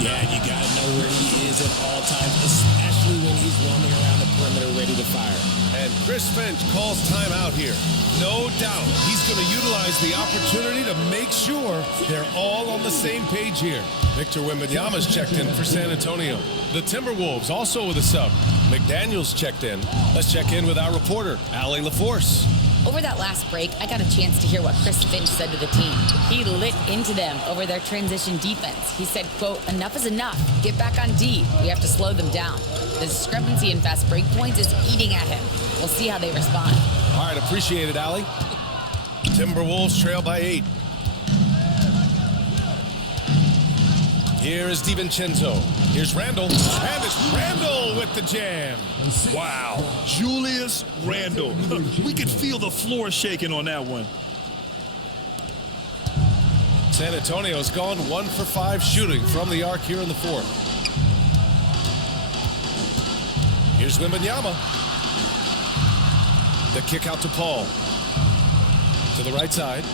Yeah, you got to know where he is at all times, especially when he's roaming around the perimeter ready to fire. And Chris Finch calls timeout here. No doubt he's going to utilize the opportunity to make sure they're all on the same page here. Victor Wembanyama's checked in for San Antonio. The Timberwolves also with a sub. McDaniels checked in. Let's check in with our reporter, Allie LaForce. Over that last break, I got a chance to hear what Chris Finch said to the team. He lit into them over their transition defense. He said, quote, "Enough is enough. Get back on D. We have to slow them down." The discrepancy in fast break points is eating at him. We'll see how they respond. All right, appreciate it, Allie. Timberwolves trail by 8. Here is DiVincenzo. Here's Randle. And it's Randle with the jam. Wow. Julius Randle. We could feel the floor shaking on that one. San Antonio's gone 1 for 5 shooting from the arc here in the 4th. Here's Wembanyama. The kick out to Paul. To the right side.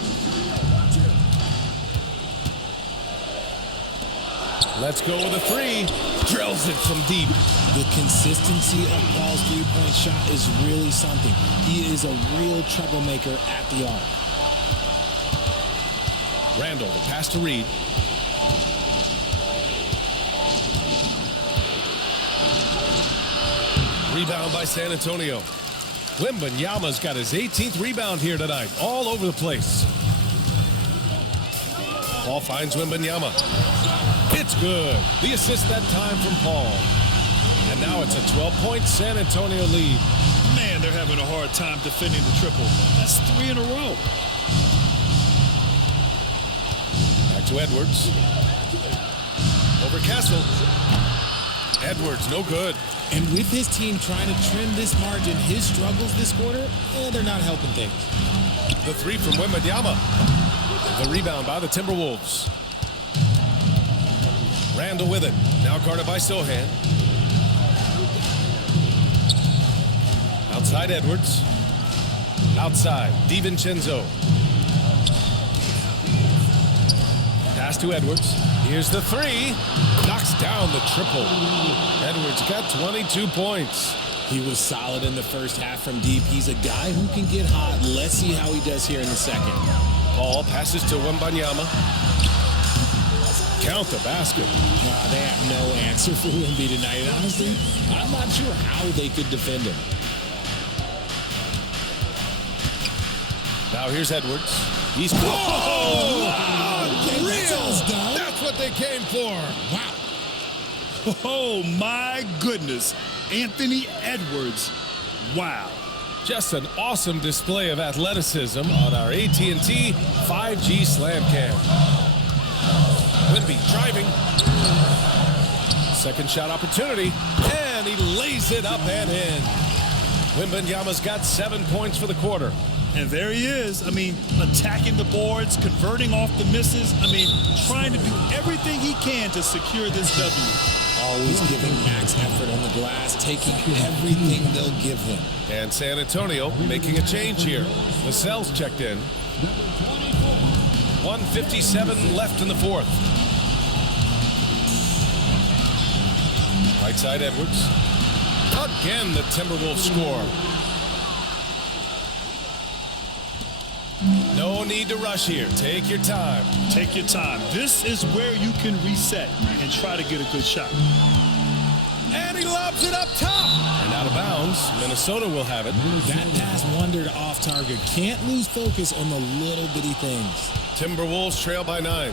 Let's go with a three. Drills it from deep. The consistency of Paul's three-point shot is really something. He is a real troublemaker at the arc. Randall, the pass to Reed. Rebound by San Antonio. Wembanyama's got his 18th rebound here tonight. All over the place. Paul finds Wembanyama. It's good. The assist that time from Paul. And now it's a 12-point San Antonio lead. Man, they're having a hard time defending the triple. That's 3 in a row. Back to Edwards. Over Castle. Edwards, no good. And with his team trying to trim this margin, his struggles this quarter, they're not helping things. The three from Wembanyama. The rebound by the Timberwolves. Randall with it. Now guarded by Sohan. Outside Edwards. Outside DiVincenzo. Pass to Edwards. Here's the three. Knocks down the triple. Edwards got 22 points. He was solid in the first half from deep. He's a guy who can get hot. Let's see how he does here in the second. Paul passes to Wembanyama. Count the basket. They have no answer for Wemby tonight. And honestly, I'm not sure how they could defend him. Now here's Edwards. He's That's what they came for. Wow. Oh, my goodness. Anthony Edwards. Wow. Just an awesome display of athleticism on our AT&T 5G Slam Cam. Wemby driving. Second shot opportunity. And he lays it up and in. Wembanyama's got 7 points for the quarter. And there he is. I mean, attacking the boards, converting off the misses. I mean, trying to do everything he can to secure this W. Always giving max effort on the glass, taking everything they'll give him. And San Antonio making a change here. Lascelles checked in. 1:57 left in the fourth. Right side Edwards. Again, the Timberwolves score. No need to rush here. Take your time. Take your time. This is where you can reset and try to get a good shot. And he lobs it up top. And out of bounds. Minnesota will have it. That pass wandered off target. Can't lose focus on the little bitty things. Timberwolves trail by 9.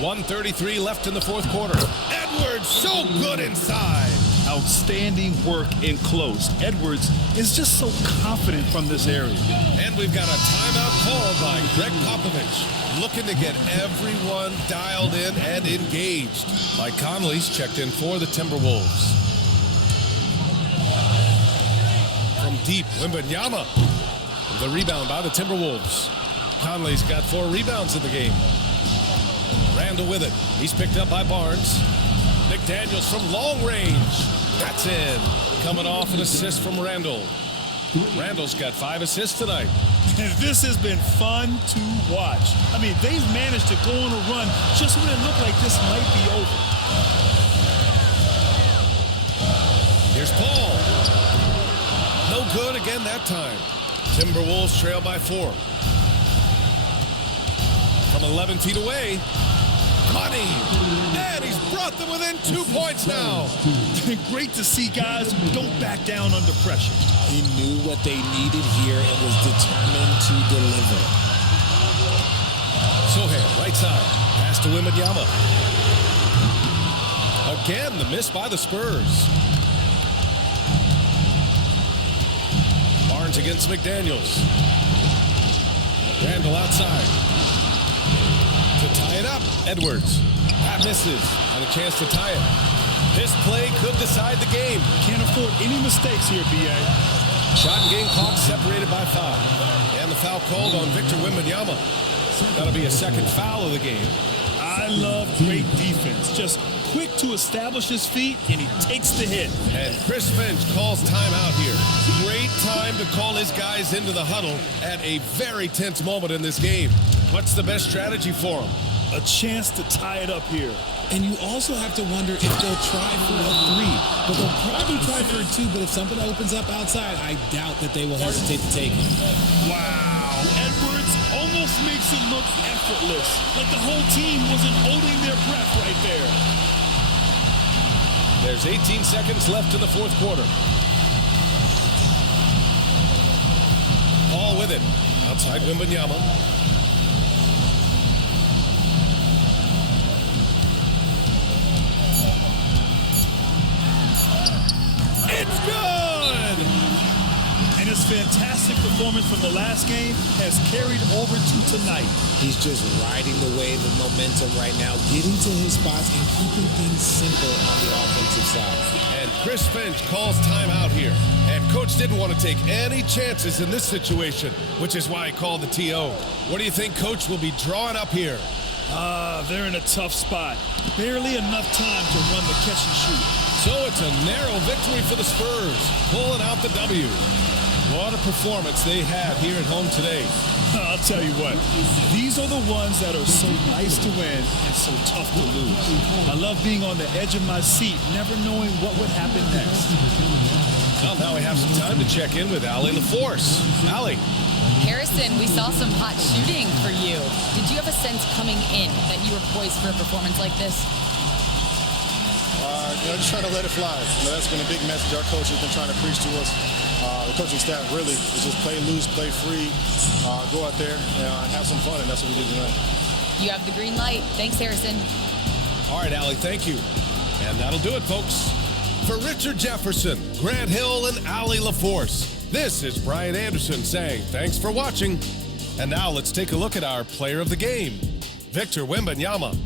1:33 left in the fourth quarter. Edwards so good inside. Outstanding work in close. Edwards is just so confident from this area. And we've got a timeout called by Greg Popovich, looking to get everyone dialed in and engaged. Mike Conley's checked in for the Timberwolves. From deep, Wembanyama. The rebound by the Timberwolves. Conley's got 4 rebounds in the game. Randall with it. He's picked up by Barnes. McDaniels from long range. That's in. Coming off an assist from Randall. Randall's got 5 assists tonight. And this has been fun to watch. I mean, they've managed to go on a run just when it looked like this might be over. Here's Paul. No good again that time. Timberwolves trail by 4. From 11 feet away. Money. And he's brought them within 2 points now. Great to see guys who don't back down under pressure. He knew what they needed here and was determined to deliver. Sohan, right side. Pass to Wembanyama. Again, the miss by the Spurs. Barnes against McDaniels. Randall outside. To tie it up, Edwards. That misses. And a chance to tie it. This play could decide the game. Can't afford any mistakes here, B.A. Shot and game clock separated by 5. And the foul called on Victor Wembanyama. That'll be a second foul of the game. I love great defense. Just quick to establish his feet, and he takes the hit. And Chris Finch calls timeout here. Great time to call his guys into the huddle at a very tense moment in this game. What's the best strategy for them? A chance to tie it up here. And you also have to wonder if they'll try for a 3. But they'll probably try for a 2. But if something opens up outside, I doubt that they will hesitate to take it. Wow. Edwards almost makes it look effortless. Like the whole team wasn't holding their breath right there. There's 18 seconds left in the fourth quarter. Ball with it. Outside Wembanyama. It's good! And his fantastic performance from the last game has carried over to tonight. He's just riding the wave of momentum right now, getting to his spots and keeping things simple on the offensive side. And Chris Finch calls timeout here. And Coach didn't want to take any chances in this situation, which is why he called the TO. What do you think Coach will be drawing up here? They're in a tough spot. Barely enough time to run the catch and shoot. So it's a narrow victory for the Spurs, pulling out the W. What a performance they had here at home today. I'll tell you what, these are the ones that are so nice to win and so tough to lose. I love being on the edge of my seat, never knowing what would happen next. Well, now we have some time to check in with Allie LaForce. Allie. Harrison, we saw some hot shooting for you. Did you have a sense coming in that you were poised for a performance like this? Just try to let it fly. That's been a big message our coach has been trying to preach to us. The coaching staff really is just play loose, play free, go out there and have some fun, and that's what we did tonight. You have the green light. Thanks, Harrison. All right, Allie, thank you. And that'll do it, folks. For Richard Jefferson, Grant Hill, and Allie LaForce, this is Brian Anderson saying thanks for watching. And now let's take a look at our player of the game, Victor Wembanyama.